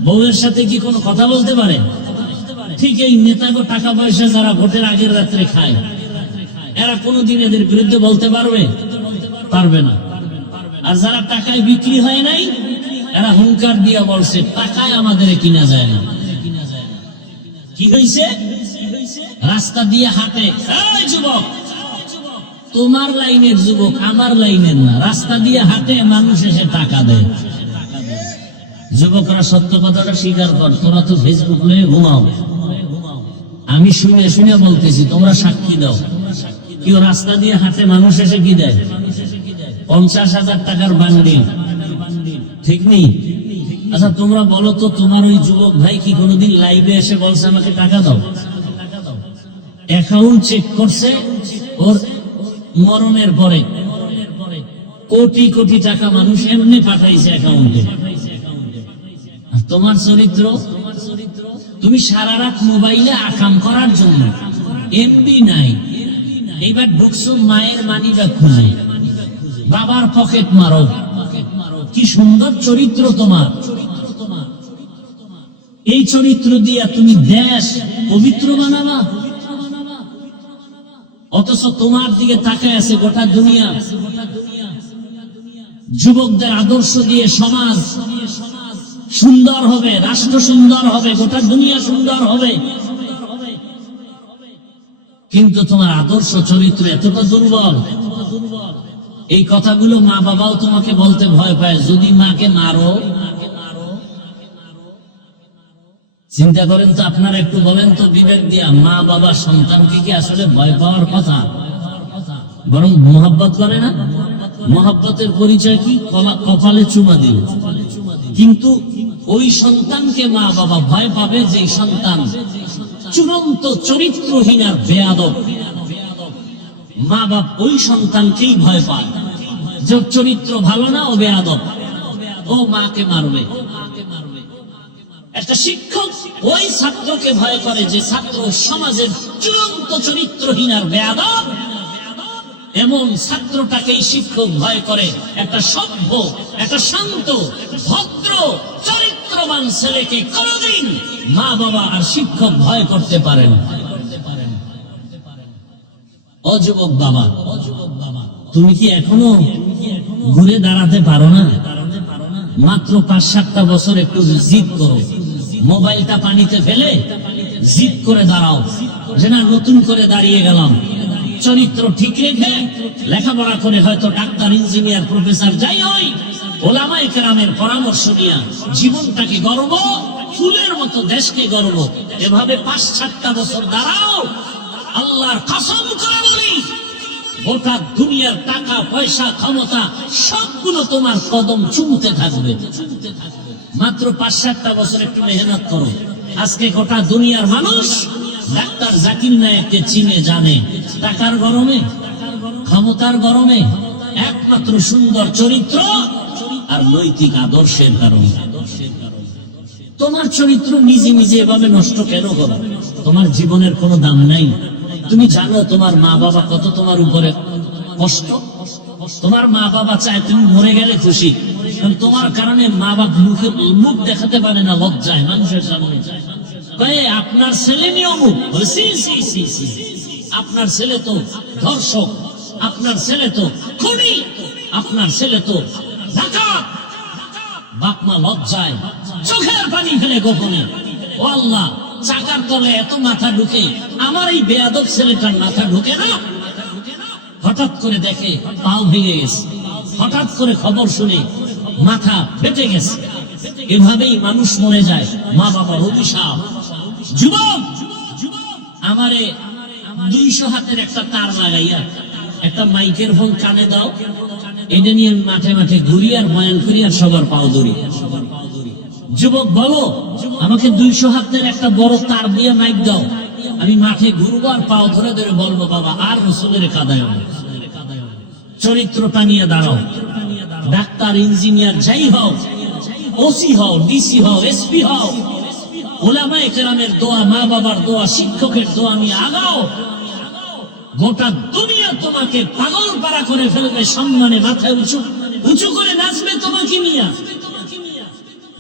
বউয়ের সাথে কি কোনো কথা বলতে পারে? ঠিক এই নেতাগো টাকা পয়সা যারা ভোটের আগের রাত্রে খায়, এরা কোনোদিন এদের বিরুদ্ধে বলতে পারবে? পারবে না। আর যারা টাকায় বিক্রি হয় নাই, এরা হুঙ্কার দিয়া বলছে টাকায় আমাদের কিনা যায় না। কি হয়েছে? রাস্তা দিয়ে হাঁটে, এই যুবক, তোমার লাইনের যুবক, আমার লাইনের না, রাস্তা দিয়ে হাঁটে, মানুষ এসে টাকা দেয়। যুবকরা সত্য কথাটা স্বীকার কর, তোরা তো ফেসবুক নিয়ে ঘুমাও। আমি শুনে শুনে বলতেছি, তোমরা সাক্ষী দাও। কেউ রাস্তা দিয়ে হাঁটে, মানুষ এসে কি দেয়? 50,000 টাকার বান্ডিল, ঠিক নেই? আচ্ছা তোমরা বলো তো, তোমার ওই যুবক ভাই কি কোনোদিন লাইভে এসে বলছে আমাকে টাকা দাও? অ্যাকাউন্ট চেক করছে, ওর মরণের পরে কোটি কোটি টাকা মানুষ এমনি পাঠাইছে অ্যাকাউন্টে। তোমার চরিত্র তুমি সারা রাত মোবাইলে আকাম করার জন্য এমবি নাই, এইবার ঢুকছো মায়ের মানিব্যাগ খুঁজে, বাবার পকেট মারো। কি সুন্দর চরিত্র তোমার! এই চরিত্র দিয়া তুমি দেশ পবিত্র বানাবা, অথচ তোমার দিকে তাকায় আছে গোটা দুনিয়া। যুবকদের আদর্শ দিয়ে সমাজ সুন্দর হবে, রাষ্ট্র সুন্দর হবে, গোটা দুনিয়া সুন্দর হবে, কিন্তু তোমার আদর্শ চরিত্র এতটা দুর্বল। এই কথাগুলো মা বাবাও তোমাকে বলতে ভয় পায়। যদি মাকে মারো, চিন্তা করেন তো আপনারা, একটু বলেন তো বিবেক দিয়া, মা বাবা সন্তানকে কি আসলে ভয় পাওয়ার কথা? বরং মোহাব্বত করে না? মোহাব্বতের পরিচয় কি? কপালে চুমা দিল। কিন্তু ওই সন্তানকে মা বাবা ভয় পাবে যে সন্তান চূড়ান্ত চরিত্রহীন আর বেয়াদব। মা বাপ ওই সন্তানকেই ভয় পায়, যে চরিত্র ভালো না, ও বেয়াদব, ও মাকে মারবে। একটা শিক্ষক ওই ছাত্রকে ভয় করে যে ছাত্র সমাজের চূড়ান্ত চরিত্রহীন আর বেয়াদব। এমন ছাত্রটাকেই শিক্ষক ভয় করে। একটা সভ্য, একটা শান্ত, ভদ্র, চরিত্রবান ছেলেকে কোনদিন মা বাবা আর শিক্ষক ভয় করতে পারে না। ও যুবক বাবা, তুমি কি এখনো ঘুরে দাঁড়াতে পারো না? মাত্র 5-7টা বছর একটু জিদ করো, মোবাইলটা পানিতে ফেলে জিদ করে দাঁড়াও, যে না নতুন করে দাঁড়িয়ে গেলাম। চরিত্র ঠিক রেখে লেখাপড়া করে হয়তো ডাক্তার, ইঞ্জিনিয়ার, প্রফেসর যাই হই, ওলামায়ে কেরামের পরামর্শ নিয়ে জীবনটাকে গর্ব, ফুলের মতো দেশকে গর্ব, এভাবে 5-7টা বছর দাঁড়াও। আল্লাহর কসম করে বলি, গোটা দুনিয়ার টাকা পয়সা ক্ষমতা সবগুলো তোমার কদম চুমতে থাকবে। মাত্র 5-7টা বছর একটু মেহনত করো। আজকে গোটা দুনিয়ার মানুষ ডাক্তার জাকির নায়েককে চিনে জানে, টাকার গরমে, ক্ষমতার গরমে, একমাত্র সুন্দর চরিত্র আর নৈতিক আদর্শের কারণে। তোমার চরিত্র নিজে নিজে এভাবে নষ্ট কেন করো? তোমার জীবনের কোনো দাম নাই। তুমি জানো তোমার মা বাবা কত তোমার উপরে কষ্ট? তোমার মা বাবা চায় তুমি মরে গেলে খুশি, তোমার কারণে মা বাপ মুখ দেখাতে পারে না, লজ্জায় মানুষের সামনে। আপনার ছেলে নিয়মুক, আপনার ছেলে তো ধর্ষক, আপনার ছেলে তো খুনি, আপনার ছেলে তো ডাকাত। বাপ মা লজ্জায় চোখের পানি ফেলে গোপনে, ও আল্লাহ, চাকার তলে এত মাথা ঢুকে, আমার এই বেয়াদব ছেলেটার মাথা ঢুকে না। হঠাৎ করে দেখে পাও ভেঙে গেছে, হঠাৎ করে খবর শুনে মাথা ফেটে গেছে। এভাবেই মানুষ মরে যায়, মা বাবার অভিশাপ। যুবক, আমারে 200 হাতের একটা তার লাগাইয়া একটা মাইকের ফোন কানে দাও, এটা নিয়ে মাঠে মাঠে ঘুরি আর বয়ান করি আর সবার পাও ধরি। যুবক বলো, আমাকে 200 হাতের একটা বড় তার দিয়ে মাইক দাও, আমি মাঠে ঘুরবো আর পাও ধরে ধরে বলবো, বাবা আর রসুলের কাদায় চরিত্রটা নিয়ে দাঁড়াও। ডাক্তার, ইঞ্জিনিয়ার যাই হও, ওসি হও, ডিসি হও, এসপি হও, ওলামায়ে কেরামের দোয়া, মা বাবার দোয়া, শিক্ষকের দোয়া নিয়ে আগাও। গোটা দুনিয়া তোমাকে পাগল পাড়া করে ফেলবে, সম্মানে মাথায় উঁচু উঁচু করে নাচবে তোমাকে নিয়ে।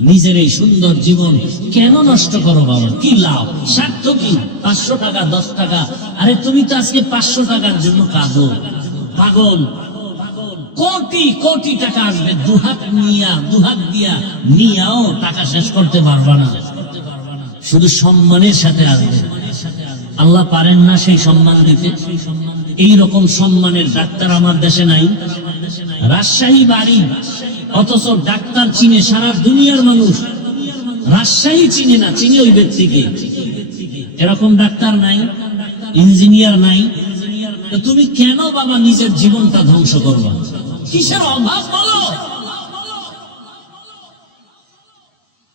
নিজের এই সুন্দর জীবন কেন নষ্ট করো বাবা? কি লাভ? স্বার্থ কি? 500 টাকা, 10 টাকা। আরে তুমি তো আজকে 500 টাকার জন্য কাঁদো, পাগল। কোটি কোটি টাকা আসবে, দুহাত দিয়া নিয়াও টাকা শেষ করতে পারবা না। শুধু সম্মানের সাথে আসবে। আল্লাহ পারেন না সেই সম্মান দিতে? এই রকম সম্মানের ডাক্তার আমার দেশে নাই। রাজশাহী বাড়ি, অথচ ডাক্তার চিনে সারা দুনিয়ার মানুষ, রাজশাহী চিনে না, চিনে ওই ব্যক্তিকে। এরকম ডাক্তার নাই, ইঞ্জিনিয়ার নাই। তুমি কেন বাবা নিজের জীবনটা ধ্বংস করবা? কিসের অভাব বলো?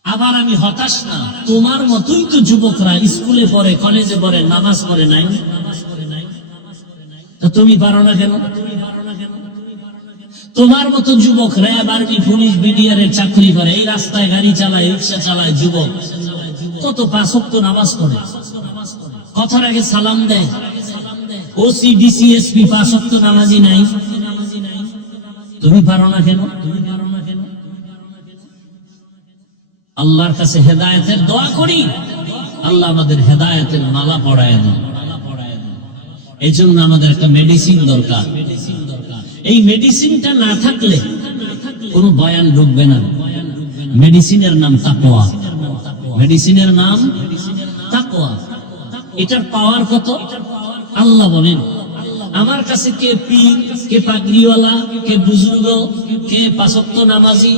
আবার আমি হতাশ না, তোমার মতোই তো যুবকরা স্কুলে পড়ে, কলেজে পড়ে, নামাজ পড়ে নাই। তুমি পারো না কেন? তোমার মতো যুবক র্যাব, আর্মি, পুলিশ, বিডিআর এর চাকরি করে, এই রাস্তায় গাড়ি চালায়, রিক্সা চালায়, যুবক কত 5 ওয়াক্ত নামাজ পড়ে, কথার আগে সালাম দেয়। ওসি, ডিসি, এসপি 5 ওয়াক্ত নামাজি নাই। তুমি পারো না কেন? আল্লাহর কাছে হেদায়েতের দোয়া করি, আল্লাহ আমাদের হেদায়েতের মালা পরায় দেন। এই জন্য আমাদের একটা মেডিসিন দরকার। এই মেডিসিনটা না থাকলে কোনো বয়ান ঢুকবে না। মেডিসিনের নাম তাকওয়া। মেডিসিনের নাম তাকওয়া। এটার পাওয়ার কত? আল্লাহ বলেন, আমার কাছে কে পীর, কে পাগড়িওয়ালা, কে বুজুর্গ, কে 5 ওয়াক্ত নামাজি,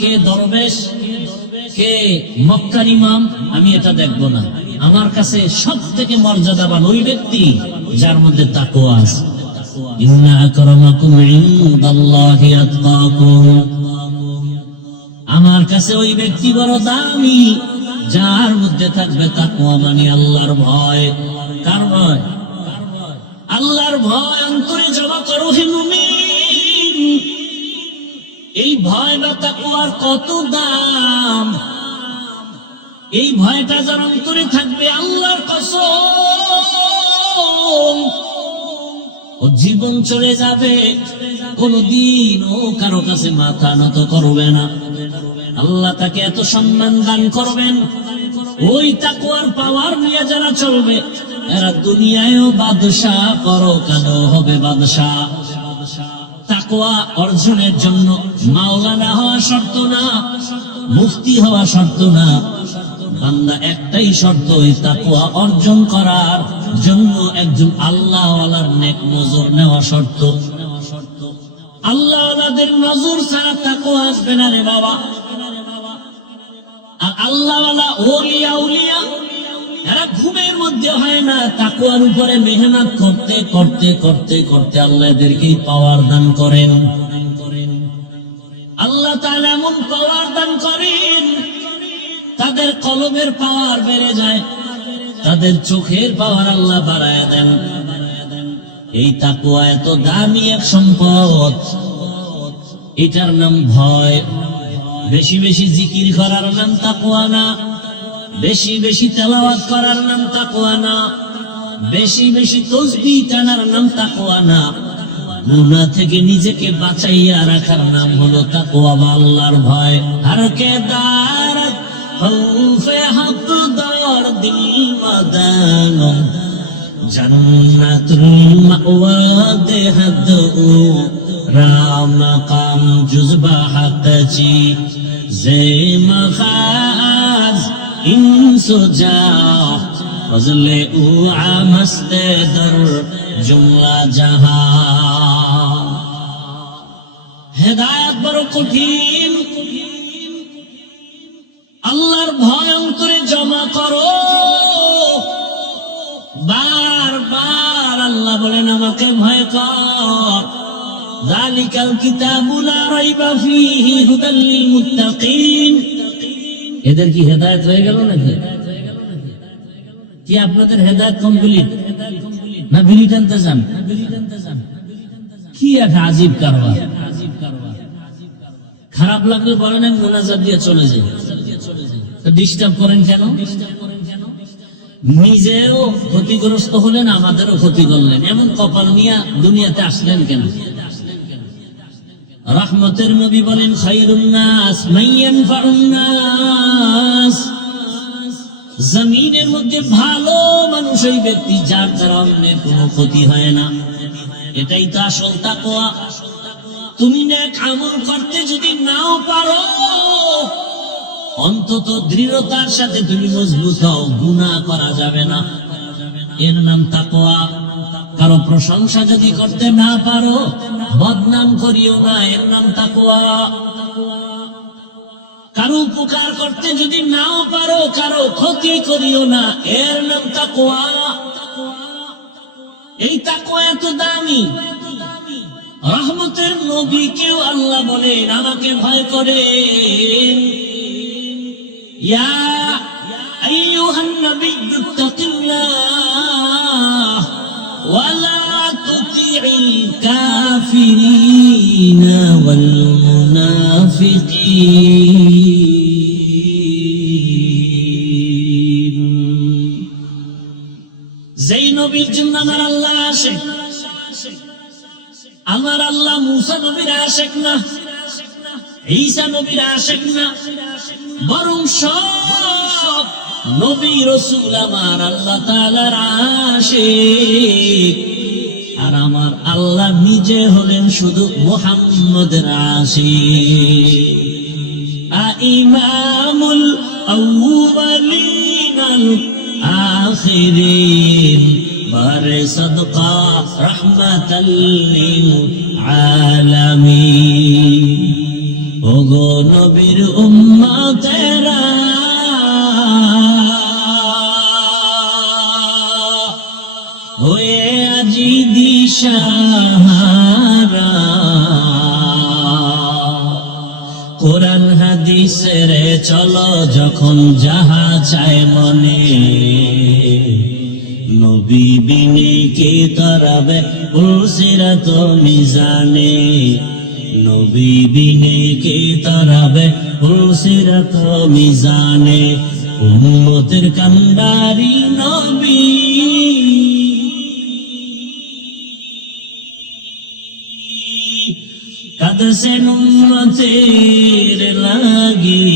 কে দরবেশ, কে মক্কার ইমাম, আমি এটা দেখব না। আমার কাছে সব থেকে মর্যাদাবান ওই ব্যক্তি যার মধ্যে তাকওয়া আছে। ইন্না আকরামাকুম ইনদাল্লাহি আতকাকুম। আমার কাছে ওই ব্যক্তি বড় দামি যার মধ্যে থাকবে তাকওয়া, মানে আল্লাহর ভয়। কার ভয়? আল্লাহর ভয় অন্তরে জমা করো হে মুমিন। এই ভয় বা তাকওয়ার কত দাম! এই ভয়টা যার অন্তরে থাকবে, আল্লাহর কসম, ও জীবন চলে যাবে, কোনদিন ও কারো কাছে মাথা নত করবে না। আল্লাহ তাকে এত সম্মান দান করবেন। ওই তাকওয়ার পাওয়ার নিয়ে যারা চলবে, এরা দুনিয়ায়ও বাদশাহ, পরকালেও হবে বাদশাহ। তাকওয়া অর্জনের জন্য মাওলানা হওয়া শর্ত না, মুফতি হওয়া শর্ত না। বান্দা একটাই শর্ত, ওই তাকওয়া অর্জন করার জন্য একজন আল্লাহওয়ালার নেক নজর নেওয়া শর্ত। আল্লাহওয়ালাদের নজর ছাড়া তাকওয়া আসবে না রে বাবা। আর আল্লাহওয়ালা ওলিয়া উলিয়া এরা ঘুমের মধ্যে হয় না, তাকওয়ার উপরে মেহনত করতে করতে করতে করতে আল্লাহ এদেরকে পাওয়ার দান করেন। আল্লাহ তাআলা এমন পাওয়ার দান করেন, তাদের কলবের পাওয়ার বেড়ে যায়, তাদের চোখের পাওয়ার আল্লাহ বাড়ায় দেন। এই তাকওয়া এত দামি এক সম্পদ, এটার নাম ভয়। বেশি বেশি জিকির করার নাম তাকওয়া না, বেশি বেশি তেলাওয়াত করার নাম তাকওয়া না, বেশি বেশি তাসবিহ টানার নাম তাকওয়া না। গুনাহ থেকে নিজেকে বাঁচাইয়া রাখার নাম হলো তাকওয়া বা আল্লাহর ভয়। আর কে দারত খৌফে হক দর দিল মাদান, জান্নাতুল মাওয়া দেহদ রাম কাম জুজবা হকচি জে মখাজ ইনসুজা ফজলে উ আমস্তে দর জুমলা জাহান। হেদায়েত বড় কঠিন। আল্লাহর ভয় অন্তরে জমা করো। বারবার আল্লাহ বলেন, আমাকে ভয় কর। যালিকাল কিতাবু লা রাইবা ফীহি হুদাল লিল মুত্তাকিন। এদের কি হেদায়েত হয়ে গেল নাকি? কি আপনাদের হেদায়েত কমপ্লিট না বিলি টানতে চান? কি এক আজীব কারবার। খারাপ লাগলে বলেন, আমি মোনাজাত দিয়ে চলে যাই। ডিস্টার্ব করেন কেন? নিজেও ক্ষতিগ্রস্ত হলেন, আমাদেরও ক্ষতি করলেন। এমন কপাল নিয়ে দুনিয়াতে আসলেন কেন? রহমতের নবী বলেন, খায়রুন নাস মান ইয়ানফাউন নাস। জমিনের মধ্যে ভালো মানুষ ওই ব্যক্তি যার দ্বারা অন্যের কোনো ক্ষতি হয় না। এটাই তো আসল তাকওয়া। তুমি নেক আমল করতে যদি নাও পারো, অন্তত দৃঢ়তার সাথে তুমি মজবুত হও, গুনাহ করা যাবে না। এর নাম তাকওয়া। কারো প্রশংসা যদি করতে না পারো, বদনাম করিও না, এর নাম তাকওয়া। কারো উপকার করতে যদি নাও পারো, কারো ক্ষতি করিও না, এর নাম তাকওয়া। এই তাকওয়া এত দামি। রহমতের নবীকেও আল্লাহ বলেন, আমাকে ভয় করেন। ইয়া আইয়ুহান নাবিয়্যু ইত্তাকিল্লাহ ওয়া লা তুতি'ল কাফিরিন المؤمنين والمنافقين যেই নবীর জন্য আমার আল্লাহ আশিক, আমার আল্লাহ মুসা নবীর আশিক না, ঈসা নবীর আশিক না, বরং সব নবী রাসূল আমার আল্লাহ তাআলার আশিক। আর আমার আল্লাহ নিজে হলেন শুধু মুহাম্মদের আশিক। ইমামুল আউয়ালিন আল আখিরিন বারে সাদকা রাহমাতাল লিল আলামিন। ওগো নবীর উম্মতেরা, হয়ে আজি দিশাহারা, কোরআন হাদিসের চলো যখন যাহা চায় মনে, নবী বিনে কে তরাবে উলসিরাত মিজানে, নবী বিনে কে তরাবে উলসিরাত মিজানে। উম্মতের কান্ডারি নবী, কাঁদছেন উম্মতের লাগি,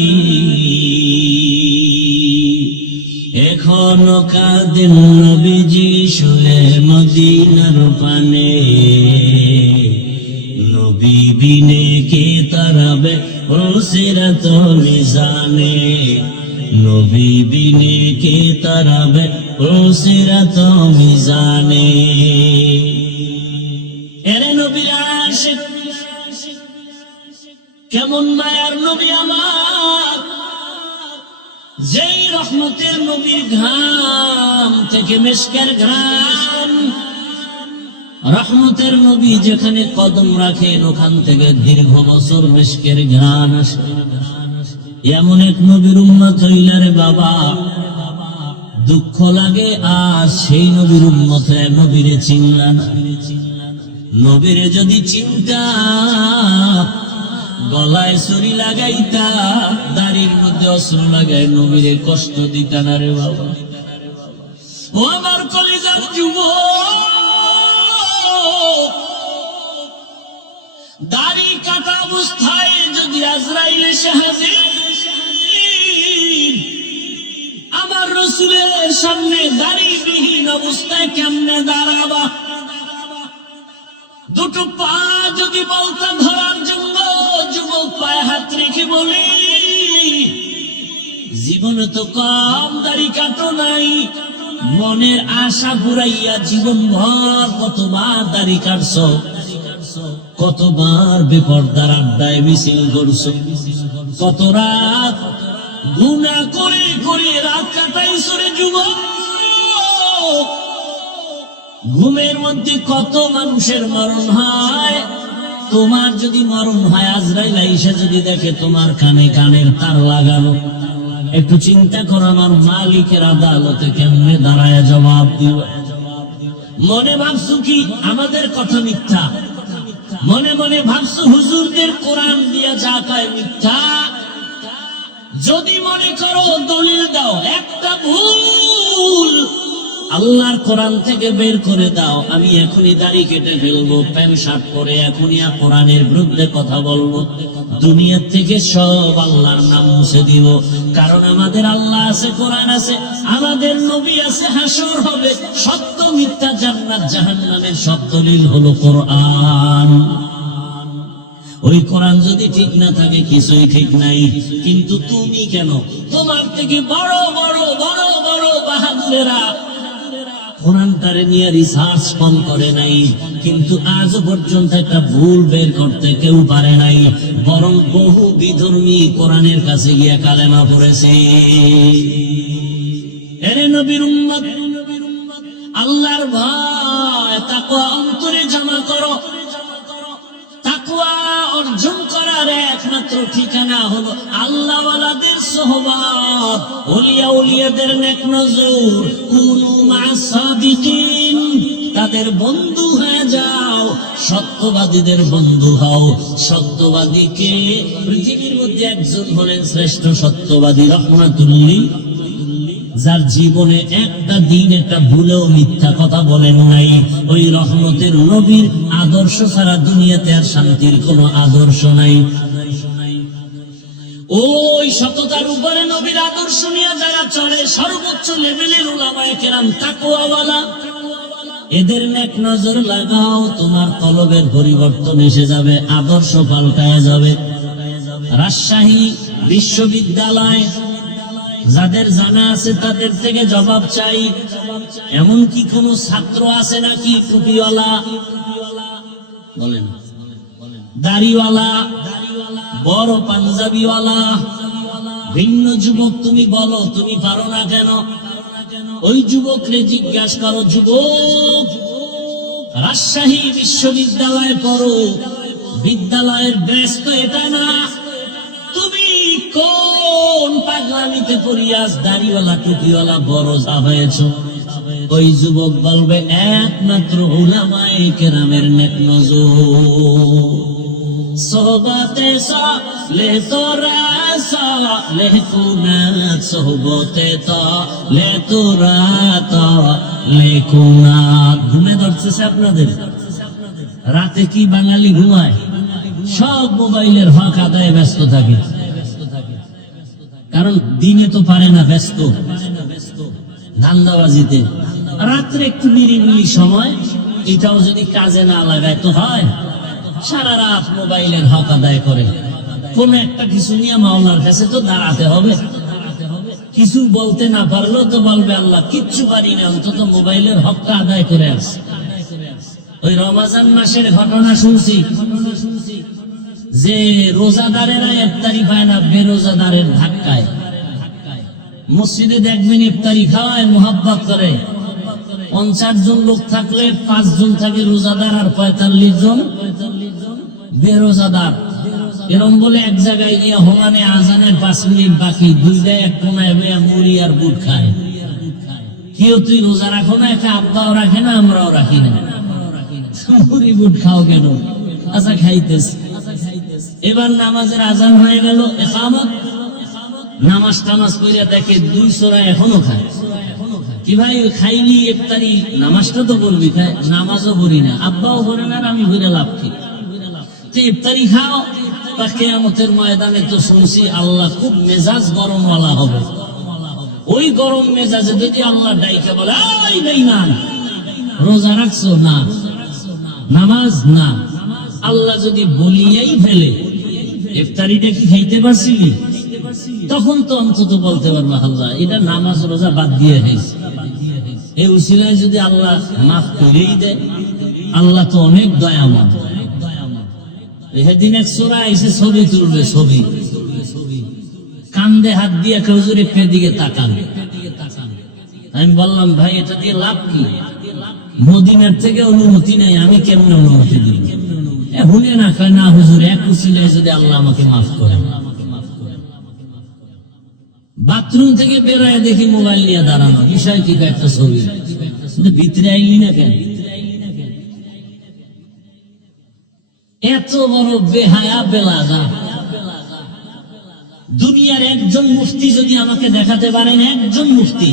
এখনো কাঁদেন নবীজি শুয়ে মদিনার পানে, নবী বিনে কে তারাবে উলসিরাত মিজানে, নবী বিনে কে তারাবে উলসিরাত মিজানে। এরে নবীর আশিক, কেমন মায়ার নবী আমার, যেই রহমতের নবীর ঘাম থেকে মেশকের ঘাম, রহমতের নবী যেখানে কদম রাখেন ওখান থেকে দীর্ঘ বছর মেশকের ঘ্রাণ আসে। এমন এক নবীর উম্মত হইলা রে বাবা, দুঃখ লাগে আর সেই নবীর উম্মত নবীরে চিনলা না। নবীরে যদি চিন্তা, গলায় ছুরি লাগাইতা, দাড়ির মধ্যে অস্ত্র লাগাই নবীরে কষ্ট দিতা না রে বাবা। ও আমার কলিজার যুবক, দাড়ি কাটা অবস্থায় যদি আজরাইল এসে হাজির, আমার রাসূলের সামনে দাড়িবিহীন অবস্থায় কেমনে দাঁড়াবা? দুটো পা যদি বলতা ধরার জন্য, যুবক পায়ে হাত রেখে বলি, জীবনে তো কম দাড়ি কাটো নাই, মনের আশা পুরাইয়া জীবন ভর কতবার দাড়ি কাটছ, কতবার বেপরদার আড্ডায় মিছিল করছ, কত রাত গুনাহ করে করে রাত কাটাইছ রে যুবক। ঘুমের মধ্যে কত মানুষের মরণ হয়, তোমার যদি মরণ হয় আজরাইল আইসা যদি দেখে তোমার কানে কানের তার লাগানো, একটু চিন্তা করো আমার মালিকের আদালতে কেমনে দাঁড়ায় জবাব দিব। মনে ভাবছো কি আমাদের কথা মিথ্যা, মনে মনে ভাবছো হুজুরদের কোরআন দিয়া যা কয় মিথ্যা। যদি মনে করো দলিল দাও, একটা ভুল আল্লাহর কোরআন থেকে বের করে দাও, আমি এখনই দাড়ি কেটে ফেলবো, প্যান্ট শার্ট পরে এখনই কোরআনের বিরুদ্ধে কথা বলবো, দুনিয়ার থেকে সব আল্লাহর নাম মুছে দিব। কারণ আমাদের আল্লাহ আছে, কোরআন আছে, আমাদের নবী আছে, হাসর হবে, সত্য মিথ্যা জান্নাত জাহান্নামের সব দলিল হলো কোরআন। ওই কোরআন যদি ঠিক না থাকে কিছুই ঠিক নাই। কিন্তু তুমি কেন, তোমার থেকে বড় বড় বড় বড় বাহাদুরেরা কোরআনটারে নিয়ে রিসার্চ কম করে নাই, কিন্তু আজ পর্যন্ত একটা ভুল বের করতে কেউ পারে নাই, বরং বহু বিধর্মী কোরআনের কাছে গিয়ে কালেমা পড়েছে। এরে নবীর উম্মত, আল্লাহর ভয় তাকওয়া অন্তরে জমা করো। তাকওয়া অর্জন করার একমাত্র ঠিকানা হলো আল্লাহওয়ালাদের সোহবত, ওলিয়া উলিয়াদের নেক নজর। কুনু মা'আস সাদিকিন, তাদের বন্ধু হয়ে যাও, সত্যবাদীদের বন্ধু হও। সত্যবাদীকে পৃথিবীর মধ্যে একজন হলেন শ্রেষ্ঠ সত্যবাদী রহমাতুল্লিল, যার জীবনে একটা দিন একটা ভুলেও মিথ্যা কথা বলেন নাই। ওই রহমতের নবীর আদর্শ ছাড়া দুনিয়াতে আর শান্তির কোনো আদর্শ নাই। ওই সততার উপরে নবীর আদর্শ নিয়ে যারা চলে, সর্বোচ্চ লেভেলের উলামায়ে কেরাম তাকওয়াওয়ালা, এদের নেক নজর লাগাও, তোমার কলবের পরিবর্তন এসে যাবে, আদর্শ পাল্টায় যাবে। রাজশাহী বিশ্ববিদ্যালয় যাদের জানা আছে তাদের থেকে জবাব চাই, এমন কি কোন ছাত্র আছে নাকি টুপিওয়ালা, বলেন দাড়িওয়ালা, বড় পাঞ্জাবিওয়ালা? ভিন্ন যুবক তুমি বলো, তুমি পারো না কেন? ওই যুবকরে জিজ্ঞাসা করো, যুবক রাজশাহী বিশ্ববিদ্যালয়ে পড়ো, বিদ্যালয়ের ড্রেস তো এটা না, তুমি কোন পাগলামিতে পড়িয়াস দাড়িওয়ালা টুপিওয়ালা বড় যা হয়েছ? ওই যুবক বলবে একমাত্র উলামায়ে কেরামের নেক নজর। সোহবতে সালে তোরা সালে কুনাত, সোহবতে তালে তোরা তালে কুনাত। ঘুমে ধরতেছে আপনাদের? রাতে কি বাঙালি ঘুমায়? সব মোবাইলের হক আদায়ে ব্যস্ত থাকে, কারণ দিনে তো পারে না, ব্যস্ত ধান্দাবাজিতে। রাত্রে একটু নিরিবিলি সময়, এটাও যদি কাজে না লাগায় তো হয়, সারা রাত মোবাইলের হক আদায় করে। কোন একটা কিছু নিয়ে মাওলার কাছে তো দাঁড়াতে হবে, কিছু বলতে না পারলেও তো বলবে আল্লাহ কিচ্ছু পারি না, অন্তত মোবাইলের হকটা আদায় করে আসে। ওই রমজান মাসের ঘটনা শুনছি যে রোজাদারেরা ইফতারি পায় না বেরোজাদারের ধাক্কায়। মসজিদে দেখবেন ইফতারি খাওয়ায় মোহাব্বত করে, 50 জন লোক থাকলে 5 জন থাকে রোজাদার আর 45 জন বেরোজাদার। এরম বলে এক জায়গায় গিয়ে হোমানে আজানের 5 মিনিট বাকি, দুইটায় এক কোনায় মুড়ি আর বুট খায়। কেউ তুই রোজা রাখো না? একটা আব্বাও রাখে না, আমরাও রাখি না, মুড়ি বুট খাও কেন? আচ্ছা খাইতেছে। এবার নামাজের আজান হয়ে গেল, ইকামত, নামাজ টামাজ কইরা দেখে 2 সোরা এখনো খায়। কি ভাই খাইনি ইফতারি, নামাজটা তো বলবি, খায় নামাজও পড়ি না, আব্বাও পড়ে না, আমি ঘুরে লাভ কি? ইফতারি খাও, বা কিয়ামতের ময়দানে তো শুনছি আল্লাহ খুব মেজাজ গরমওয়ালা হবে। ওই গরম মেজাজে যদি আল্লাহ ডাইকে বলে, এই বেঈমান রোজা রাখছো না, নামাজ না, আল্লাহ যদি বলিয়াই ফেলে ইফতারিটা কি খাইতে পারছিলি, তখন তো অন্তত বলতে পারবো আল্লাহ এটা নামাজ রোজা বাদ দিয়ে হয়েছে। এই উসিলায় যদি আল্লাহ মাফ করেই দেয়, আল্লাহ তো অনেক দয়াময়। সেদিন এক সূরা এসে ছবি তুলবে, ছবি কান্দে হাত দিয়ে হুজুর একটু দিকে তাকান। আমি বললাম ভাই এটা দিয়ে লাভ কি? মদিনার থেকে অনুমতি নেই, আমি কেমন অনুমতি দিই? হুনে না কয় না হুজুর, এক উসিলায় যদি আল্লাহ আমাকে মাফ করে। বাথরুম থেকে বেরোয় দেখি মোবাইল নিয়ে দাঁড়ানো, বিষয় কি একটা ছবি, ভিতরে আইলি না কেন? এত বড় বেহায়া বেলাগা। দুনিয়ার একজন মুফতি যদি আমাকে দেখাতে পারেন, একজন মুফতি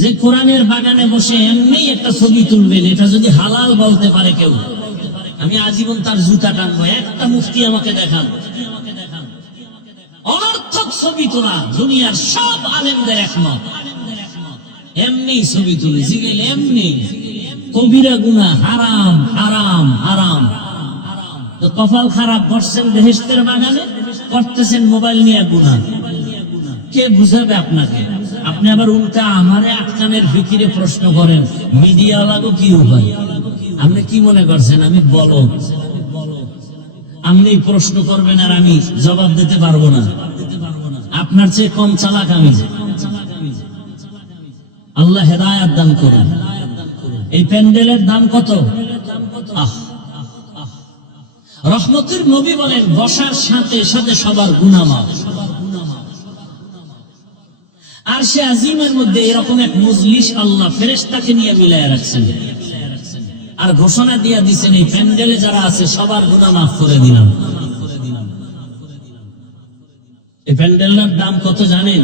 যে কোরআনের বাগানে বসে এমনি একটা ছবি তুলবেন, এটা যদি হালাল বলতে পারে কেউ, আমি আজীবন তার জুতা টানবো। একটা মুফতি আমাকে দেখান। অনর্থক ছবি তোলা দুনিয়ার সব আলেমদের একমত, এমনি ছবি তুলে জিগেল, এমনি কবিরা গুনাহ, হারাম হারাম হারাম। তো কপাল খারাপ, করছেন বেহেশতের বাগানে, করতেছেন মোবাইল নিয়ে গুনাহ। কে বুঝাবে আপনাকে? আপনি আবার উল্টা আমারে আটকানের ফিকিরে প্রশ্ন করেন, মিডিয়া লাগো কি উপায়? আপনি কি মনে করছেন আমি বলো? আপনি প্রশ্ন করবেন আর আমি জবাব দিতে পারবো না? আপনার চেয়ে কম চালাক আমি। আল্লাহ হেদায়েত দান করুন। এই প্যান্ডেলের দাম কত? রহমতের নবী বলেন বসার সাথে সাথে সবার গুনাহ মাফ। আর সে আজিমের মধ্যে এরকম এক মজলিস আল্লাহ ফেরেশতাকে নিয়ে মিলায় রাখছেন। আর ঘোষণা দিয়ে দিচ্ছেন এই প্যান্ডেলে যারা আছে সবার গুনাহ মাফ করে দিলাম। এই প্যান্ডেলের দাম কত জানেন?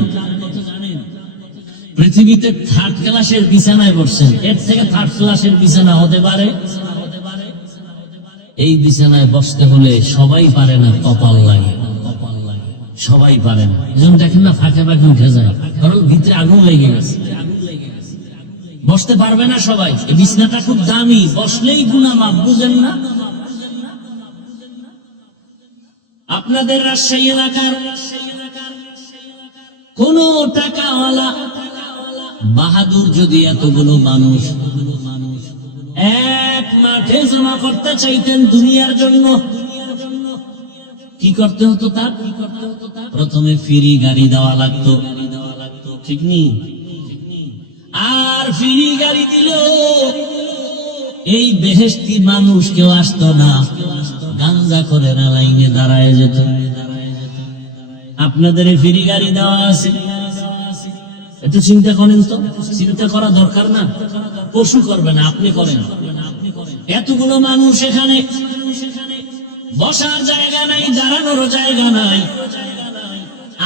পৃথিবীতে থার্ড ক্লাসের বিছানায় বসছেন, এর থেকে থার্ড ক্লাসের বিছানা হতে পারে? এই বিছানায় বসতে হলে সবাই পারে না, কপাল লাগে, সবাই পারে না। যেমন দেখেন না ফাঁকে ফাঁকে উঠে যায়, কারণ ভিতরে আগুন লেগে গেছে, বসতে পারবে না সবাই। এই বিছানাটা খুব দামি, বসলেই গুনাহ মাফ, বুঝেন না? আপনাদের রাজশাহী এলাকার কোন টাকাওয়ালা বাহাদুর যদি এতগুলো মানুষ এক মাঠে জমা করতে চাইতেন দুনিয়ার জন্য, কি করতে হতো? তার প্রথমে ফ্রি গাড়ি দেওয়া লাগতো, ঠিক নেই? আর ফ্রি গাড়ি দিল এই বেহেশতি মানুষ কেউ আসতো না, গাঞ্জা করে না লাইনে দাঁড়ায় যেত। আপনাদের ফ্রি গাড়ি দেওয়া আছে, একটু চিন্তা করেন তো। চিন্তা করা দরকার না? পশু করবে না, আপনি করেন। এতগুলো মানুষ এখানে, বসার জায়গা নাই, দাঁড়ানোর জায়গা নাই,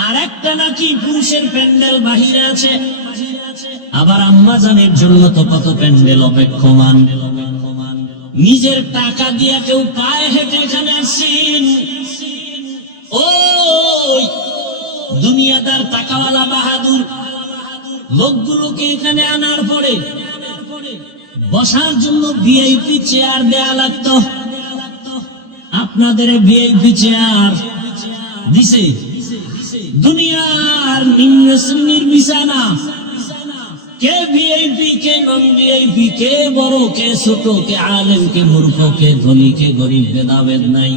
আর একটা নাকি পুরুষের প্যান্ডেল বাহিরে আছে। আবার আম্মাজানের জন্য তো কত প্যান্ডেল অপেক্ষমান। নিজের টাকা দিয়া কেউ পায়ে হেঁটে এখানে আসছেন। ওই দুনিয়াদার টাকাওয়ালা বাহাদুর লোকগুলোকে এখানে আনার পরে বসার জন্য ভিআইপি চেয়ার দেয়া লাগতো। আপনাদের ভিআইপি চেয়ার দিছে? দুনিয়ার নিম্ন শ্রেণীর বিছানা। কে ভিআইপি, কে নন ভিআইপি, কে বড়, কে ছোট, কে আলেম, কে মূর্খ, কে ধনী, কে গরিব, ভেদাভেদ নাই।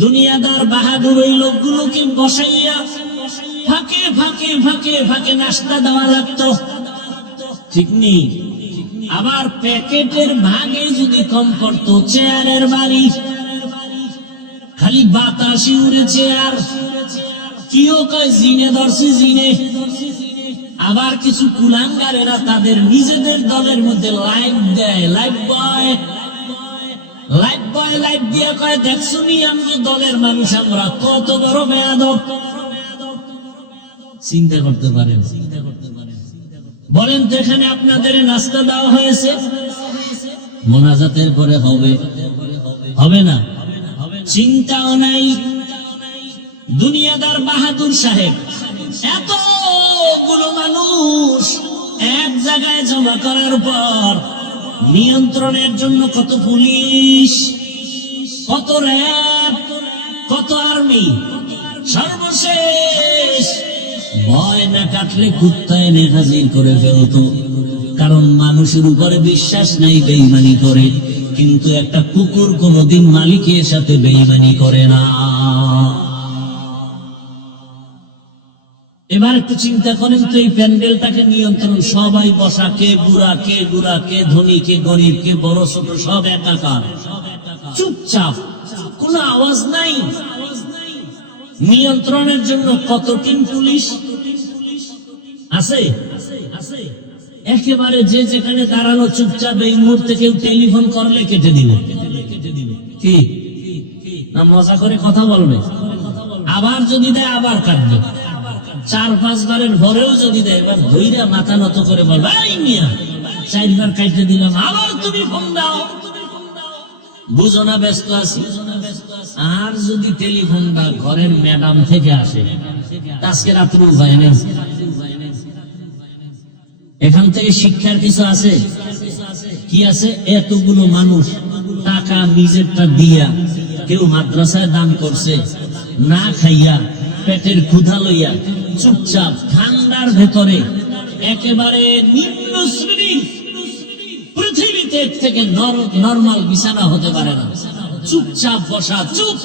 দুনিয়াদার বাহাদুর ওই লোকগুলোকে বসাইয়া ফাঁকে ফাঁকে ফাঁকে ফাঁকে নাস্তা দেওয়া লাগতো, ঠিক নেই? আবার প্যাকেটের ভাগে যদি কম পড়তো, চেয়ারের বাড়ি খালি বাতাসি উড়েছে। আর কেউ কয় জিনে ধরছে, জিনে। আবার কিছু কুলাঙ্গারেরা তাদের নিজেদের দলের মধ্যে লাইভ দেয়, লাইভ বয় লাইভ দিয়ে কয়, দেখছুনি আমরা দলের মানুষ, আমরা কত বড় বেয়াদব। চিন্তা করতে পারেন? বলেন তো, এখানে আপনাদের নাস্তা দেওয়া হয়েছে, মোনাজাতের পরে হবে? হবে না, চিন্তাও নাই। দুনিয়াদার বাহাদুর সাহেব এতগুলো মানুষ এক জায়গায় জমা করার পর নিয়ন্ত্রণের জন্য কত পুলিশ, কত র্যাব, কত আর্মি, সর্বশেষ ভয় না কাটলে কুত্তা এনে হাজির করে ফেলতো। কারণ মানুষের উপরে বিশ্বাস নাই, বেঈমানি করে। কিন্তু একটা কুকুর কোনদিন মালিকের সাথে বেঈমানি করে না। এবার একটু চিন্তা করেন তো, এই প্যান্ডেলটাকে নিয়ন্ত্রণ, সবাই বসা, কে বুড়া, কে গুড়া, কে ধনী, কে গরিব, কে বড় ছোট, সব একাকার, চুপচাপ, কোনো আওয়াজ নাই। নিয়ন্ত্রণের জন্য কত টিম পুলিশ আছে? একেবারে যে যেখানে দাঁড়ানো চুপচাপ। এই মুহূর্তে কেউ টেলিফোন করলে কেটে দিবে, কি না মজা করে কথা বলবে? আবার যদি দেয় আবার কাটবে। 4-5 বারের ভরেও যদি দেয়, এবার ধৈর্য মাথা নত করে বলবে, এই মিয়া 4 বার কাটতে দিলাম, আবার তুমি ফোন দাও, বুঝো না ব্যস্ত আছি। আর যদি টেলিফোন বা ঘরের ম্যাডাম থেকে আসে, আজকে রাত্রে উপায় নেই। এখান থেকে শিক্ষার কিছু আছে? কি আছে? এতগুলো মানুষ টাকা নিজেরটা দিয়া, কেউ মাদ্রাসায় দান করছে, না খাইয়া পেটের ক্ষুধা লইয়া চুপচাপ ঠান্ডার ভেতরে, একেবারে নিম্ন শ্রেণী, পৃথিবীতে থেকে নরমাল বিছানা হতে পারে না, চুপচাপ বসা, চুপ,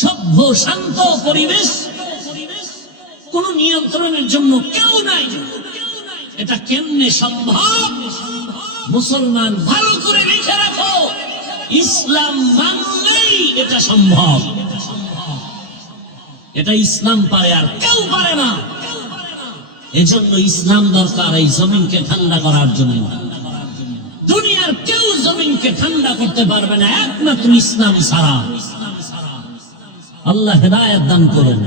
সভ্য শান্ত পরিবেশ, কোন নিয়ন্ত্রণের জন্য কেউ নাই। এটা কেমনে সম্ভব? মুসলমান ভালো করে লিখে রাখো, ইসলাম মানলেই এটা সম্ভব। এটা ইসলাম পারে, আর কেউ পারে না। এজন্য ইসলাম দরকার এই জমিনকে ঠান্ডা করার জন্য। কাউকে ঠান্ডা করতে পারবে না একমাত্র ইসলাম ছাড়া। আল্লাহ হেদায়েত দান করুন।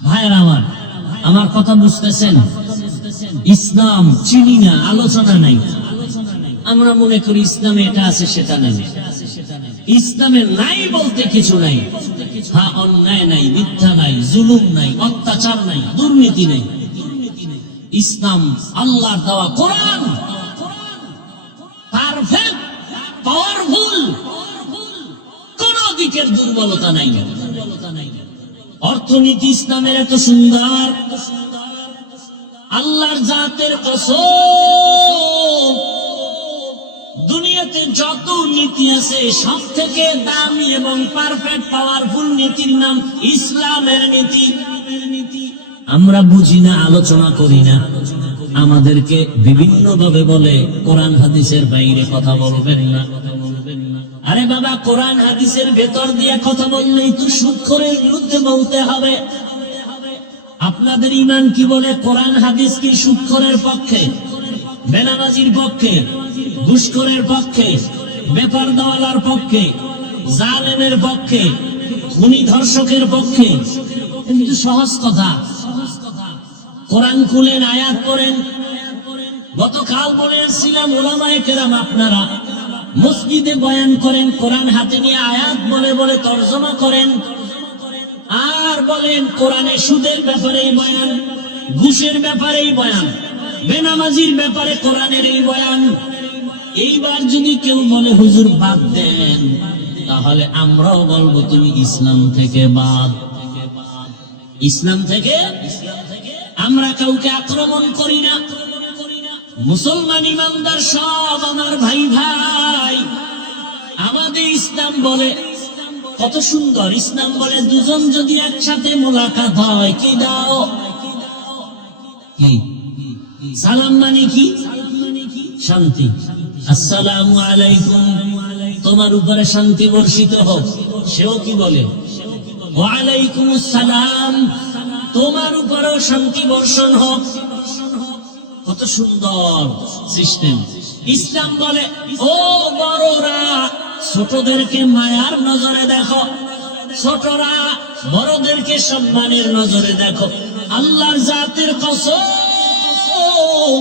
ভাইরা আমার কথা বুঝতেছেন? ইসলাম চিনি না, আলোচনা নাই। আমরা মনে করি ইসলামে এটা আছে সেটা নাই। ইসলামে নাই বলতে কিছু নাই। হ্যাঁ, অন্যায় নাই, মিথ্যা নাই, জুলুম নাই, অত্যাচার নাই, দুর্নীতি নাই। ইসলাম আল্লাহর দেওয়া কোরআন পারফেক্ট, পাওয়ারফুল, কোন দিকের দুর্বলতা নাই। অর্থনীতি ইসলামের এত সুন্দর, আল্লাহর জাতের কসম, দুনিয়াতে যত নীতি আছে সব থেকে দামি এবং পারফেক্ট পাওয়ারফুল নীতির নাম ইসলামের নীতি। আমরা বুঝি না, আলোচনা করি না। আমাদেরকে বিভিন্ন ভাবে বলে কোরআন হাদিসের বাইরে কথা বলবেন না। আরে বাবা, কোরআন হাদিসের ভেতর দিয়ে কথা বললেই তো সুদখোরের বিরুদ্ধে বলতে হবে। আপনাদের ঈমান কি বলে? কোরআন হাদিস কি সুদখোরের পক্ষে, বেনামাজির পক্ষে, ঘুষখোরের পক্ষে, বেপরদাওয়ালার পক্ষে, জালেমের পক্ষে, খুনি ধর্ষকের পক্ষে? কিন্তু সহজ কথা। কোরআন খুলেন, আয়াত পড়েন। গতকাল বলে আসছিলাম, উলামায়ে কেরাম আপনারা মসজিদে বয়ান করেন, কোরআন হাতে নিয়ে আয়াত বলে বলে তরজমা করেন, আর বলেন কোরআনে সুদের ব্যাপারে বয়ান, ঘুষের ব্যাপারে বয়ান, বেনামাজির ব্যাপারে কোরআনের এই বয়ান। এইবার যদি কেউ বলে হুজুর বাদ দেন, তাহলে আমরাও বলবো তুমি ইসলাম থেকে বাদ। ইসলাম থেকে আমরা কাউকে আক্রমণ করি না। মুসলমান ইমানদার সব আমার ভাই ভাই। আমাদের ইসলাম বলে, কত সুন্দর ইসলাম বলে, দুজন যদি একসাথে মোলাকাত হয়, কি দাও? সালাম মানে কি? শান্তি। আসসালামু আলাইকুম, তোমার উপরে শান্তি বর্ষিত হোক। সেও কি বলে? ওয়া আলাইকুমুস সালাম, তোমার উপরেও শান্তি বর্ষণ হোক। কত সুন্দর সিস্টেম। ইসলাম বলে, ও বড়রা ছোটদেরকে মায়ার নজরে দেখো, ছোটরা বড়দেরকে সম্মানের নজরে দেখো। আল্লাহর জাতের কসম,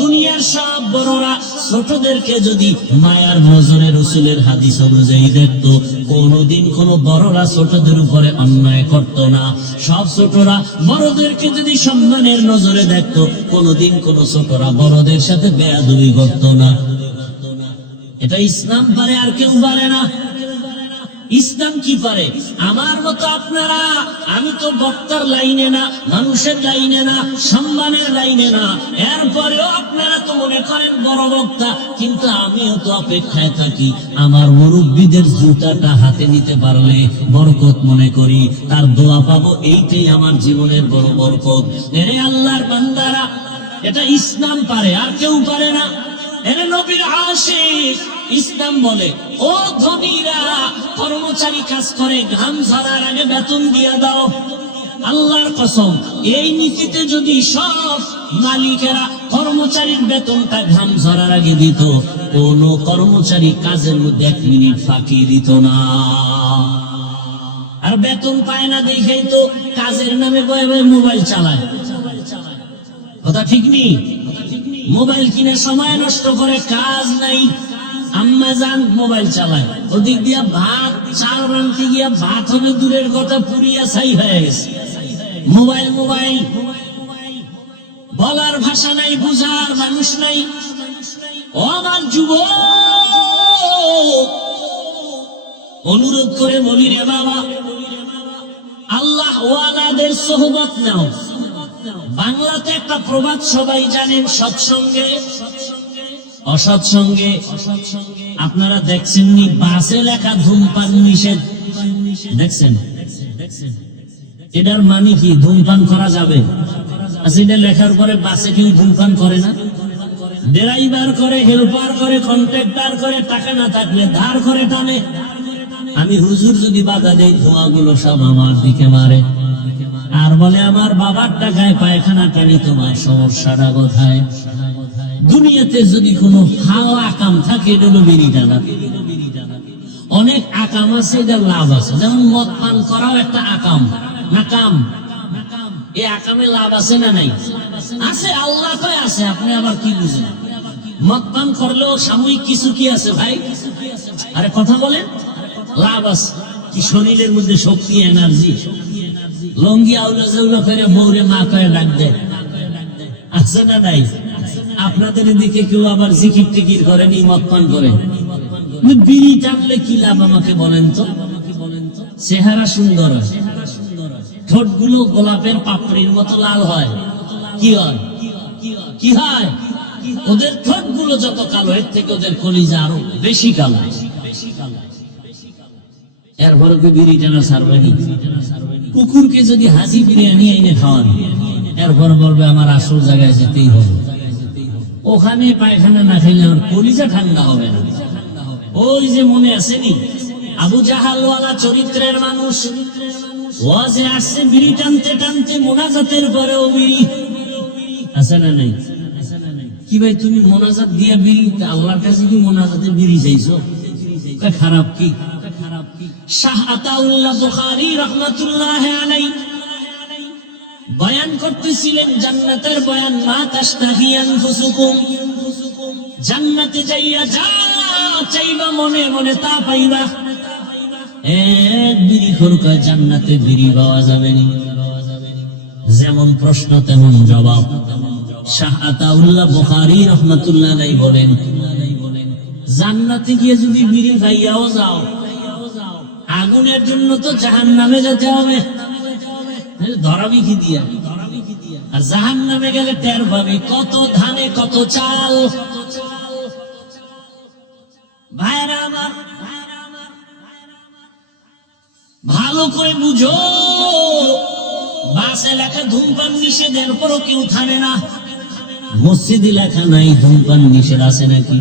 দুনিয়ার সব বড়রা ছোটদেরকে যদি মায়ার নজরে রাসূলের হাদিস অনুযায়ী দেখতো, কোনদিন কোন বড়রা ছোটদের উপরে অন্যায় করত না। সব ছোটরা বড়দেরকে যদি সম্মানের নজরে দেখতো, কোনদিন কোন ছোটরা বড়দের সাথে বেয়াদবি করত না। এটা ইসলাম পারে, আর কেউ পারে না। ইসলাম কি পারে? আমার মতো আপনারা, আমি তো বক্তার লাইনে না, মানুষের লাইনে না, সম্মানের লাইনে না। এরপরেও আপনারা তো মনে করেন বড় বক্তা, কিন্তু আমিও তো অপেক্ষায় থাকি। আমার মুরব্বীদের জুতাটা হাতে নিতে পারলে বরকত মনে করি, তার দোয়া পাবো, এইটাই আমার জীবনের বড় বরকত। এরে আল্লাহর বান্দারা, এটা ইসলাম পারে, আর কেউ পারে না। এরে নবীর আশিক, ইসলাম বলে, ও ধনীরা, কর্মচারী কাজ করে, ঘাম ঝরার আগে বেতন দিয়ে দাও। আল্লাহর কসম, এই নীতিতে যদি সব মালিকেরা কর্মচারীর বেতনটা ঘাম ঝরার আগে দিত, কোন কর্মচারী কাজের মধ্যে 1 মিনিট ফাঁকি দিত না। আর বেতন পায় না দেখেই তো কাজের নামে বয়ে বয়ে মোবাইল চালায়। কথা ঠিক নেই? মোবাইল কিনে সময় নষ্ট করে, কাজ নাই। আম্মা জান মোবাইল চালায়, ওদিক দিয়া ভাত চাল রান্তি গিয়া ভাত হবে দূরের কথা, পুরিয়া ছাই হয়ে গেছে। মোবাইল মোবাইল, বলার ভাষা নাই, বুঝার মানুষ নাই। ও আমার যুবক, অনুরোধ করে বলি রে বাবা, আল্লাহ ওয়ালাদের সোহবত নাও। বাংলাতে একটা প্রবাদ সবাই জানেন, সৎসঙ্গে অসৎসঙ্গে। আপনারা দেখছেননি বাসে লেখা ধূমপান নিষেধ? দেখছেন? এটার মানে কি? ধূমপান করা যাবে। আচ্ছা, এটা লেখার পরে বাসে কেউ ধূমপান করে না? ড্রাইভার করে, হেল্পার করে, কন্ট্রাক্টর করে, টাকা না থাকলে ধার করে টানে। আমি হুজুর যদি বাধা দেই, ধোঁয়াগুলো সব আমার দিকে মারে আর বলে আমার বাবার টাকায় পায়খানা টানি, তোমার সমস্যাটা কোথায়? দুনিয়াতে যদি কোনো ভালো আকাম থাকে এটা হলো বিড়ি টানা। অনেক আকাম আছে, এটার লাভ আছে, যেমন মদ পান করাও একটা আকাম না কাম। এই আকামে লাভ আছে না নাই? আছে, আল্লাহ কয় আছে, আপনি আবার কি বুঝেন? মদ পান করলেও সাময়িক কিছু কি আছে ভাই? আরে কথা বলেন, লাভ আছে কি? শরীরের মধ্যে শক্তি, এনার্জি। লঙ্গি আউলা জাউলা করে বউরে মা কয়ে ডাক দেয়, আছে না নাই? আপনাদের এদিকে কেউ আবার জিকির টিকির করেনি, মদ পান করেন? বিড়ি টানলে কি লাভ আমাকে বলেন তো? চেহারা সুন্দর হয়, ঠোঁটগুলো গোলাপের পাপড়ির মতো লাল হয়। কি হয়? কি হয়? ওদের ঠোঁটগুলো যত কালো, এর থেকে ওদের কলিজা আরো বেশি কালো। এরপরে তো বিড়ি টানা ছাড়বেনি। কুকুরকে যদি হাজি বিরিয়ানি এনে খাওয়ান, এরপর বলবে আমার আসল জায়গায় যেতেই হবে। ওখানে পায়খানা না খাইলে আমার কলিজা ঠান্ডা হবে না। ওই যে মনে আসেনি, আবু জাহালওয়ালা চরিত্রের মানুষ ওয়াজে আসছে, বিড়ি টানতে টানতে মোনাজাতের পরেও বিড়ি। আছে না নাই? কি ভাই তুমি মোনাজাত দিয়া বিড়ি, আল্লাহর কাছে কি মোনাজাতে বিড়ি চাইছো? খারাপ কি? শাহ আতাউল্লাহ বুখারী রাহমাতুল্লাহ আলাইহি বয়ান করতেছিলেন জান্নাতের বয়ান, মা তাশতাহি আনফুসুকুম, জান্নাতে যাইয়া যা চাইবা মনে মনে তা পাইবা। এক বিড়ি খোরকা জান্নাতে বিড়ি পাওয়া যাবে না। যেমন প্রশ্ন তেমন জবাব। শাহ আতাউল্লাহ বুখারী রাহমাতুল্লাহ আলাইহি বলেন, জান্নাতে গিয়ে যদি বিড়ি খাইয়াও যাও, আগুনের জন্য তো জাহান্নামে যেতে হবে, ধরাবি কি দিয়া? আর জাহান্নামে গেলে টের পাবে কত ধানে কত চাল। ভাইরা আমার, ভালো করে বুঝো, বাসে লেখা ধূমপান নিষেধ, এরপরও কেউ থামে না। মসজিদে লেখা নাই ধূমপান নিষেধ, আছে নাকি?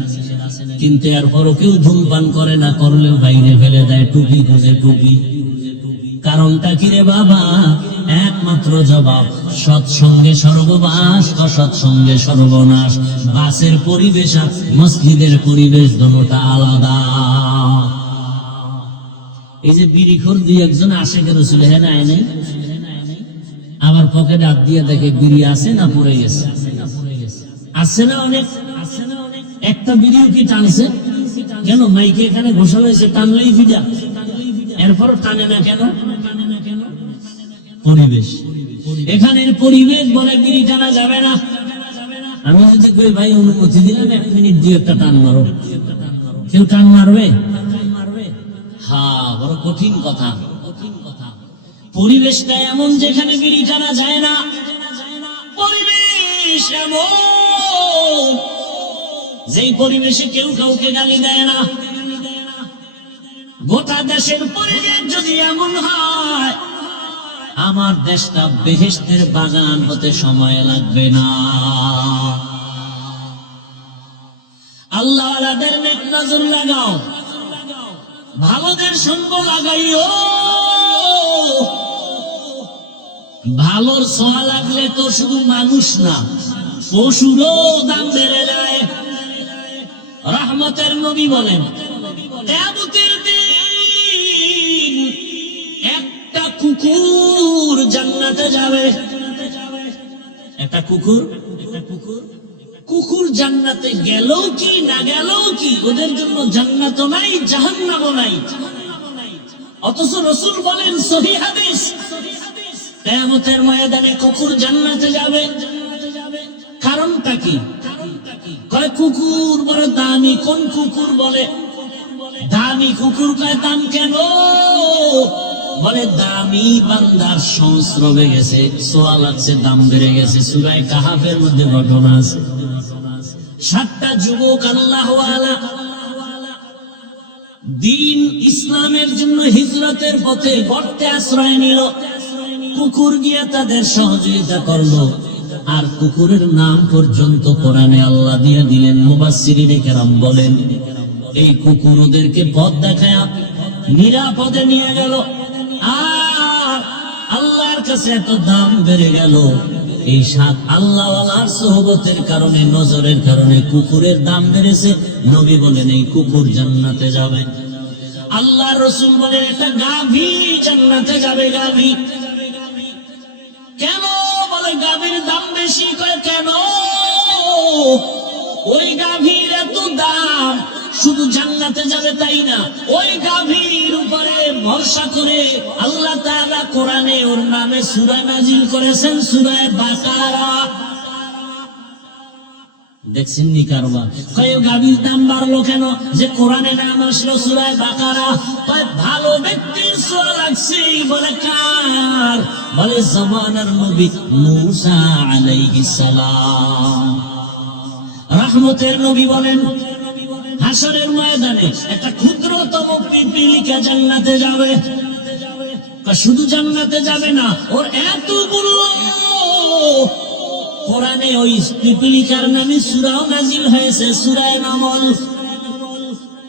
কিন্তু এরপরও কেউ ধূমপান করে না, করলেও বাইরে ফেলে দেয়, টুপি খুঁজে টুপি। কারণটা কি রে বাবা? একমাত্র জবাব, সৎসঙ্গে সর্ববাস, অসৎসঙ্গে সর্বনাশ। বাসের পরিবেশ আর মসজিদের পরিবেশ দুটোটা আলাদা। এই যে বিড়িখোর দুই একজন আশেকের রসুল হ্যাঁ না নাই, আবার পকেটে হাত দিয়ে দেখে বিড়ি আছে না পড়ে গেছে। আছে না অনেক? একটা বিড়িও কি টানছে? কেন মাইকে এখানে ঘোষণা হয়েছে টানলেই ফিডা, এরপর টানে না কেন? পরিবেশ, এখানের পরিবেশ বলে বিড়ি টানা যাবে না। আমি যদি কই ভাই অনুমতি দিলাম 1 মিনিট দিয়ে একটা টান মারো, কেউ টান মারবে? হ্যাঁ, বড় কঠিন কথা। পরিবেশটা এমন যেখানে বিড়ি টানা যায় না। পরিবেশ এমন যেই পরিবেশে কেউ কাউকে গালি দেয় না। গোটা দেশের পরিবেশ যদি এমন হয়, আমার দেশটা বেহেশতের বাগান হতে সময় লাগবে না। আল্লাহওয়ালাদের নেক নজর লাগাও, ভালোদের সঙ্গ লাগাইও। ভালোর ছোঁয়া লাগলে তো শুধু মানুষ না, পশুরও দাম বেড়ে যায়। রহমতের নবী বলেন, কিয়ামতের দিন একটা কুকুর জান্নাতে যাবে। একটা কুকুর জান্নাতে গেলেও কি না গেলেও কি, ওদের জন্য জান্নাতও নাই জাহান্নামও নাই। অথচ রাসূল বলেন সহিহ হাদিস, কিয়ামতের ময়দানে কুকুর জান্নাতে যাবে। কারণটা কি? কয় কুকুর বড় দামি। কোন কুকুর? বলে দামি কুকুর। কয় দাম কেন? বলে দামি বান্দার সংস্রবে গেছে, সোয়া লাগছে, দাম বেড়ে গেছে। সূরা কাহাফের মধ্যে ঘটনা আছে। 7টা যুবক আল্লাহওয়ালা দিন ইসলামের জন্য হিজরতের পথে গর্তে আশ্রয় নিল। কুকুর গিয়ে তাদের সহযোগিতা করলো। আর কুকুরের নাম পর্যন্ত কোরআনে আল্লাহ দিয়ে দিলেন। মুফাসসিরিনে কেরাম বলেন এই কুকুর ওদেরকে পথ দেখায়া নিরাপদে নিয়ে গেল। আর আল্লাহর কাছে এত দাম বেড়ে গেল, এই সাত আল্লাহওয়ালার সোহবতের কারণে, নজরের কারণে কুকুরের দাম বেড়েছে। নবী বলেন এই কুকুর জান্নাতে যাবে। আল্লাহ রসুল বলেন একটা গাভী জান্নাতে যাবে। গাভী কেন? বলে গাভীর দাম বেশি। কয় কেন? ওই গাভীর এত দাম, শুধু জান্নাতে যাবে তাই না, ওই গাভীর উপরে ভরসা করে আল্লাহ তাআলা কোরআনে ওর নামে সূরা নাজিল করেছেন, সূরা বাকারা। দেখছেন নি কারবার? কয় গাভীর দাম বাড়লো কেন? যে কোরআনে নাম আসলো সূরা বাকারা। কয় ভালো ব্যক্তির ছোঁয়া লাগছে। বলে কার? বলে জামানার নবী মূসা আলাইহিস সালাম, রহমতের নবী। বলেন হাসরের ময়দানে একটা ক্ষুদ্রতম পিপীলিকা জান্নাতে যাবে। শুধু জান্নাতে যাবে না, ওর এত বড় কোরআনে ওই পিপীলিকার নামে সূরাও নাজিল হয়েছে, সূরা নামল।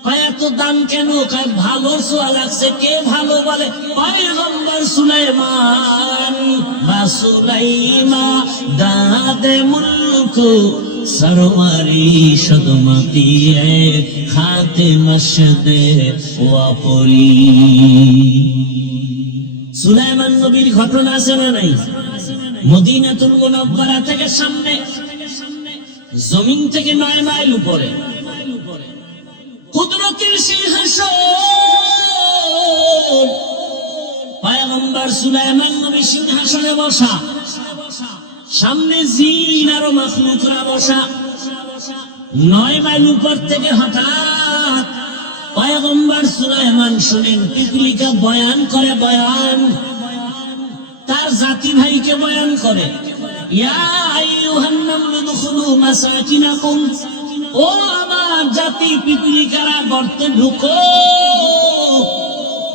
কয় এত দাম কেন? কয় ভালো ছোঁয়া লাগছে। কে ভালো? বলে পয়গম্বর সুলাইমান। বা সুলাইমা দাদে মুলক সরওয়ারি সদমতি খাতে মশদে ওয়াপলি। সুলাইমান নবীর ঘটনা আছে না নাই? মদিনাতুল মুনাওয়ারা থেকে সামনে, জমিন থেকে 9 মাইল উপরে কুদরতের সিংহাসন, পয়গম্বর সুলাইমান নবী সিংহাসনে বসা, সামনে জিন আর মাখলুকরা বসা। 9 মাইল উপর থেকে হঠাৎ পয়গম্বর সুলাইমান শুনেন পিপীলিকা বয়ান করে। বয়ান তার জাতি ভাইকে বয়ান করে, ইয়া আইয়ুহান নামলু দুখুলু মাসাকিনাকুম, ও আমার জাতি পিপীলিকারা গর্তে ঢুকো,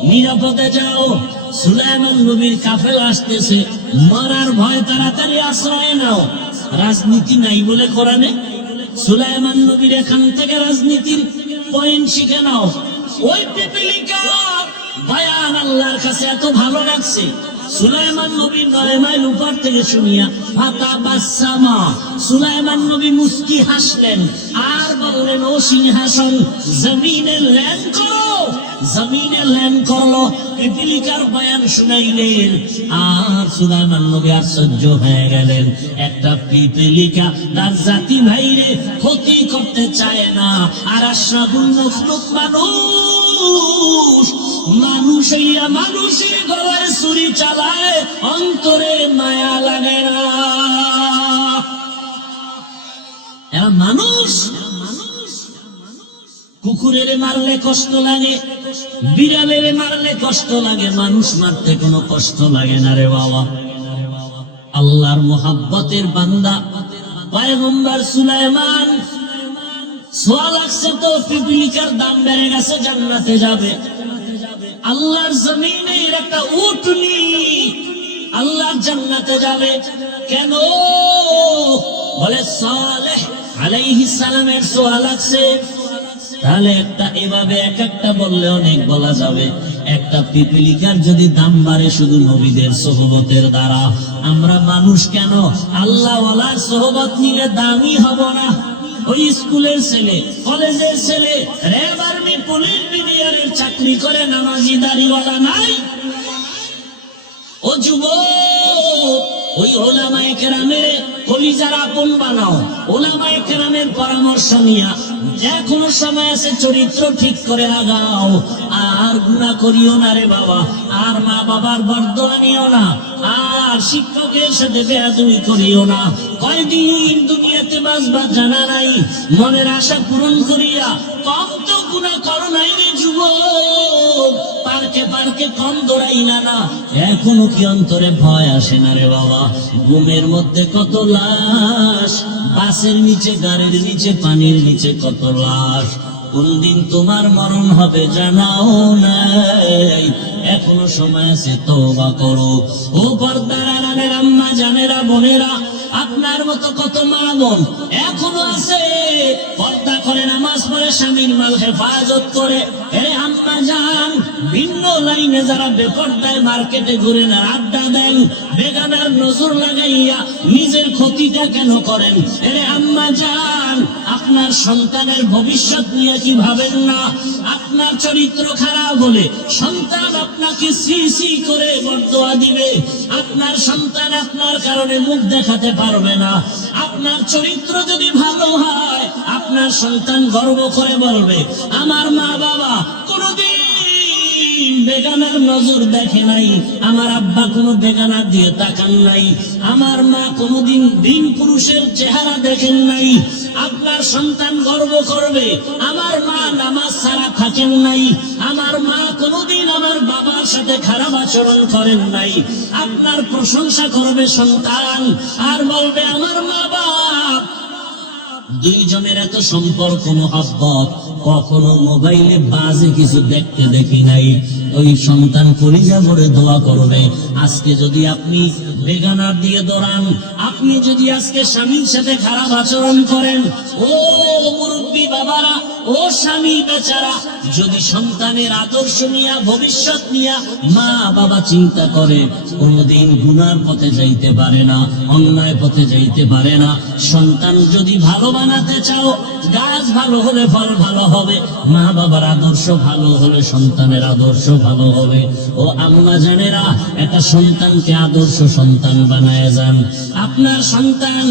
নিরাপদে যাও। সুলাইমান নবীর কাফেলা আসতেছে, মরার ভয়, তাড়াতাড়ি আশ্রয় নাও। রাজনীতি নাই বলে কোরআনে। সুলাইমান নবীর এখান থেকে রাজনীতির পয়েন্ট শিখে নাও। ওই পিপীলিকা বয়ান আল্লাহর কাছে এত ভালো লাগছে, সুলাইমান নবী 9 মাইল উপর থেকে শুনিয়া ফাতাবাসসামা, সুলাইমান নবী মুস্কি হাসলেন আর বললেন ও সিংহাসন জমিনে ল্যান্ড করো। জমিনে ল্যান্ড করলো, পিপীলিকার বয়ান শুনাইলেন। আর সুলাইমান নবী আশ্চর্য হয়ে গেলেন, একটা পিপীলিকা তার জাতি ভাইরে ক্ষতি করতে চায় না। আর আশরাফুল মখলুক মানুষ, মানুষের গলায় ছুরি চালায়, অন্তরে মায়া লাগে না। এরা মানুষ। কুকুরের মারলে কষ্ট লাগে, বিড়ালের মারলে কষ্ট লাগে, মানুষ মারতে কোনো কষ্ট লাগে না রে বাবা। আল্লাহর মুহাব্বতের বান্দা পয়গম্বর সুলাইমান, ছোঁয়া লাগছে তো পিপীলিকার দাম বেড়ে গেছে, জান্নাতে যাবে। আল্লাহর জমিনে একটা উটনি আল্লাহর জান্নাতে যাবে। কেন? বলে সালেহ আলাইহিস সালামের ছোঁয়া লাগছে। তাহলে একটা এভাবে এক একটা বললে অনেক বলা যাবে। একটা পিপীলিকার যদি দাম বাড়ে শুধু নবীদের সোহবতের দ্বারা, আমরা মানুষ কেন আল্লাহওয়ালার সোহবত নিলে দামি হব না? ওই স্কুলের ছেলে, কলেজের ছেলে, র্যাব, আর্মি, পুলিশ, বিডিআরের চাকরি করে, নামাজি দাড়িওয়ালা নাই? ও যুবক, ওই ওলামায়ে কেরামের কলিজার আপন বানাও। ওলামায়ে কেরামের পরামর্শ নিয়া যে কোনো সময় আছে চরিত্র ঠিক করে আগাও। আর গুনাহ করিও না রে বাবা, আর মা বাবার বরদোয়া নিও না, আর শিক্ষকের সাথে বেয়াদবি করিও না। কয়দিন দুনিয়াতে বাঁচবা জানা নাই, মনের আশা পূরণ করিয়া কম তো গুনাহ করো নাই রে যুবক। পার্কে পার্কে কম দৌড়াইলা না, এখনো কি অন্তরে ভয় আসে না রে বাবা? ঘুমের মধ্যে কত লাশ, বাসের নিচে, গাড়ির নিচে, পানির নিচে কত লাশ। কোন দিন তোমার মরণ হবে জানাও নাই, এখনো সময় আছে, তওবা করো। ও পর্দার আড়ালের আম্মা জানেরা, বোনেরা, আপনার মতো কত মা বোন এখনো আছে পর্দা করে নামাজ পড়ে স্বামীর মাল হেফাজত করে। এরে আম্মা জান, ভিন্ন লাইনে যারা বেপর্দায় মার্কেটে ঘুরে না আড্ডা দেন, বেগানার নজর লাগাইয়া নিজের ক্ষতিটা কেন করেন? এরে আম্মা জান, আপনার সন্তানের ভবিষ্যৎ নিয়ে কি ভাবেন না? আপনার চরিত্র খারাপ হলে সন্তান আপনাকে সি সি করে বর্দোয়া দিবে। আপনার সন্তান আপনার কারণে মুখ দেখাতে পারবে না। আপনার চরিত্র যদি ভালো হয়, আপনার সন্তান গর্ব করে বলবে, আমার মা বাবা কোনদিন বেগানার নজর দেখে নাই, আমার আব্বা কোনো বেগানা দিয়ে তাকান নাই, আমার মা কোনোদিন দিন পুরুষের চেহারা দেখেন নাই। আপনার সন্তান গর্ব করবে, আমার মা নামাজ ছাড়া থাকেন নাই, আমার মা কোনোদিন আমার বাবার সাথে খারাপ আচরণ করেন নাই। আপনার প্রশংসা করবে সন্তান, আর বলবে আমার মা বাপ দুইজনের এত সম্পর্ক মহব্বত, কখনো মোবাইলে বাজে কিছু দেখতে দেখি নাই। ওই সন্তান কলিজা ভরে দোয়া করবে। আজকে যদি আপনি বেগানার দিয়ে দৌড়ান, আপনি যদি আজকে স্বামীর সাথে খারাপ আচরণ করেন, ও মুরব্বী বাবারা, ও স্বামী বেচারা, যদি সন্তানের আদর্শ নিয়া ভবিষ্যৎ নিয়া মা বাবা চিন্তা করে, কোনদিন গুনার পথে যাইতে পারে না, অন্যায় পথে যাইতে পারে না। সন্তান যদি ভালো বানাতে চাও, গাছ ভালো হলে ফল ভালো হবে, মা বাবার আদর্শ ভালো হলে সন্তানের আদর্শ ভালো হবে। ও আম্মা জানেরা, একটা সন্তানকে আদর্শ সন্তান বানায় যান। আপনার সন্তান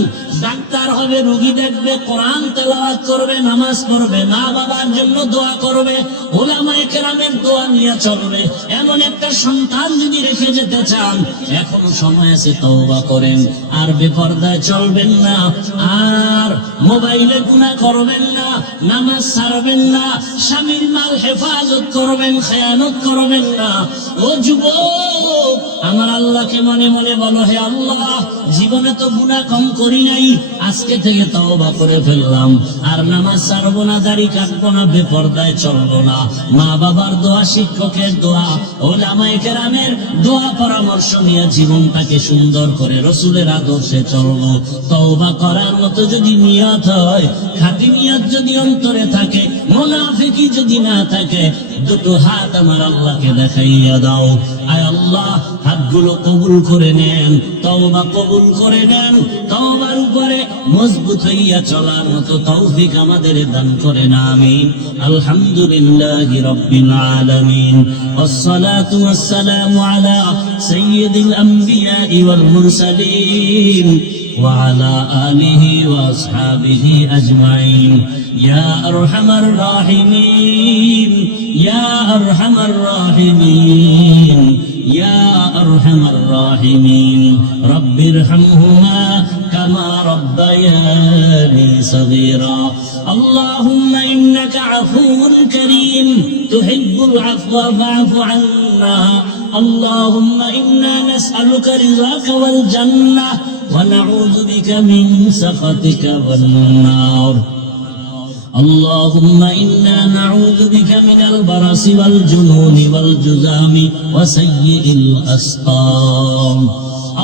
ডাক্তার হবে, রোগী দেখবে, কোরআন তেলাওয়াত করবে, নামাজ পড়বে, মা বাবার জন্য দোয়া করবে, উলামায়ে কেরামের দোয়া নিয়ে চলবে। এমন একটা সন্তান যদি রেখে যেতে চান, এখনো সময় আছে, তওবা করেন। আর বেপরদায় চলবেন না, আর মোবাইলে গুনাহ করবেন না, নামাজ ছাড়বেন না, স্বামীর মাল হেফাজত করবেন, খেয়ানত করবেন না। ও যুবক, আমার আল্লাহকে মনে মনে বলো, হে আল্লাহ, জীবনে তো গুনাহ কম করি নাই, আজকে থেকে তওবা করে ফেললাম। আর নামাজ ছাড়বো না, দাড়ি কাটবো না, বেপরদায় চলবো না। মা বাবার দোয়া, শিক্ষকের দোয়া, উলামায়ে কেরামের দোয়া পরামর্শ নিয়ে জীবনটাকে সুন্দর করে রাসূলের আদর্শে চলবো। তওবা করার মতো যদি নিয়ত হয়, খাঁটি নিয়ত যদি অন্তরে থাকে, মুনাফিকি যদি না থাকে, দুটো হাত আমার আল্লাহকে দেখাইয়া দাও। আয় আল্লাহ, হাতগুলো কবুল করে নেন, তওবা কবুল করে নেন, তওবার উপরে মজবুত হইয়া চলার মতো তৌফিক আমাদের দান করেন, আমিন। আলহামদুলিল্লাহি রাব্বিল আলামিন, ওয়াসসালাতু ওয়াসসালামু আলা সাইয়্যিদিল আমবিয়া ওয়াল মুরসালিন وعلى آله وأصحابه أجمعين يا أرحم الراحمين يا أرحم الراحمين يا أرحم الراحمين رب ارحمهما كما ربياني صغيرا اللهم إنك عفو كريم تحب العفو فاعف عنا اللهم إنا نسألك رضاك والجنة ونعوذ بك من سخطك والنار اللهم إنا نعوذ بك من البرص والجنون والجذام وسيء الأسقام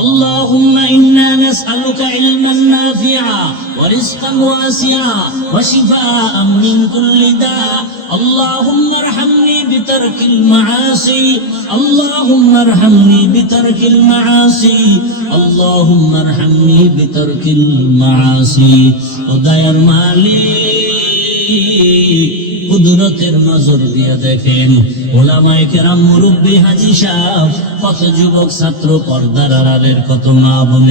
اللهم إنا نسألك علما نافعا ورزقا واسعا وشفاء من كل داء اللهم ارحمني بترك المعاصي اللهم ارحمني بترك المعاصي اللهم ارحمني بترك المعاصي وداير مالك কুদরতের নজর দিয়ে দেখেন উলামায়ে কেরাম মুরব্বি হাজী সাহেব কত যুবক ছাত্র পর্দার আড়ালের কত মা বোন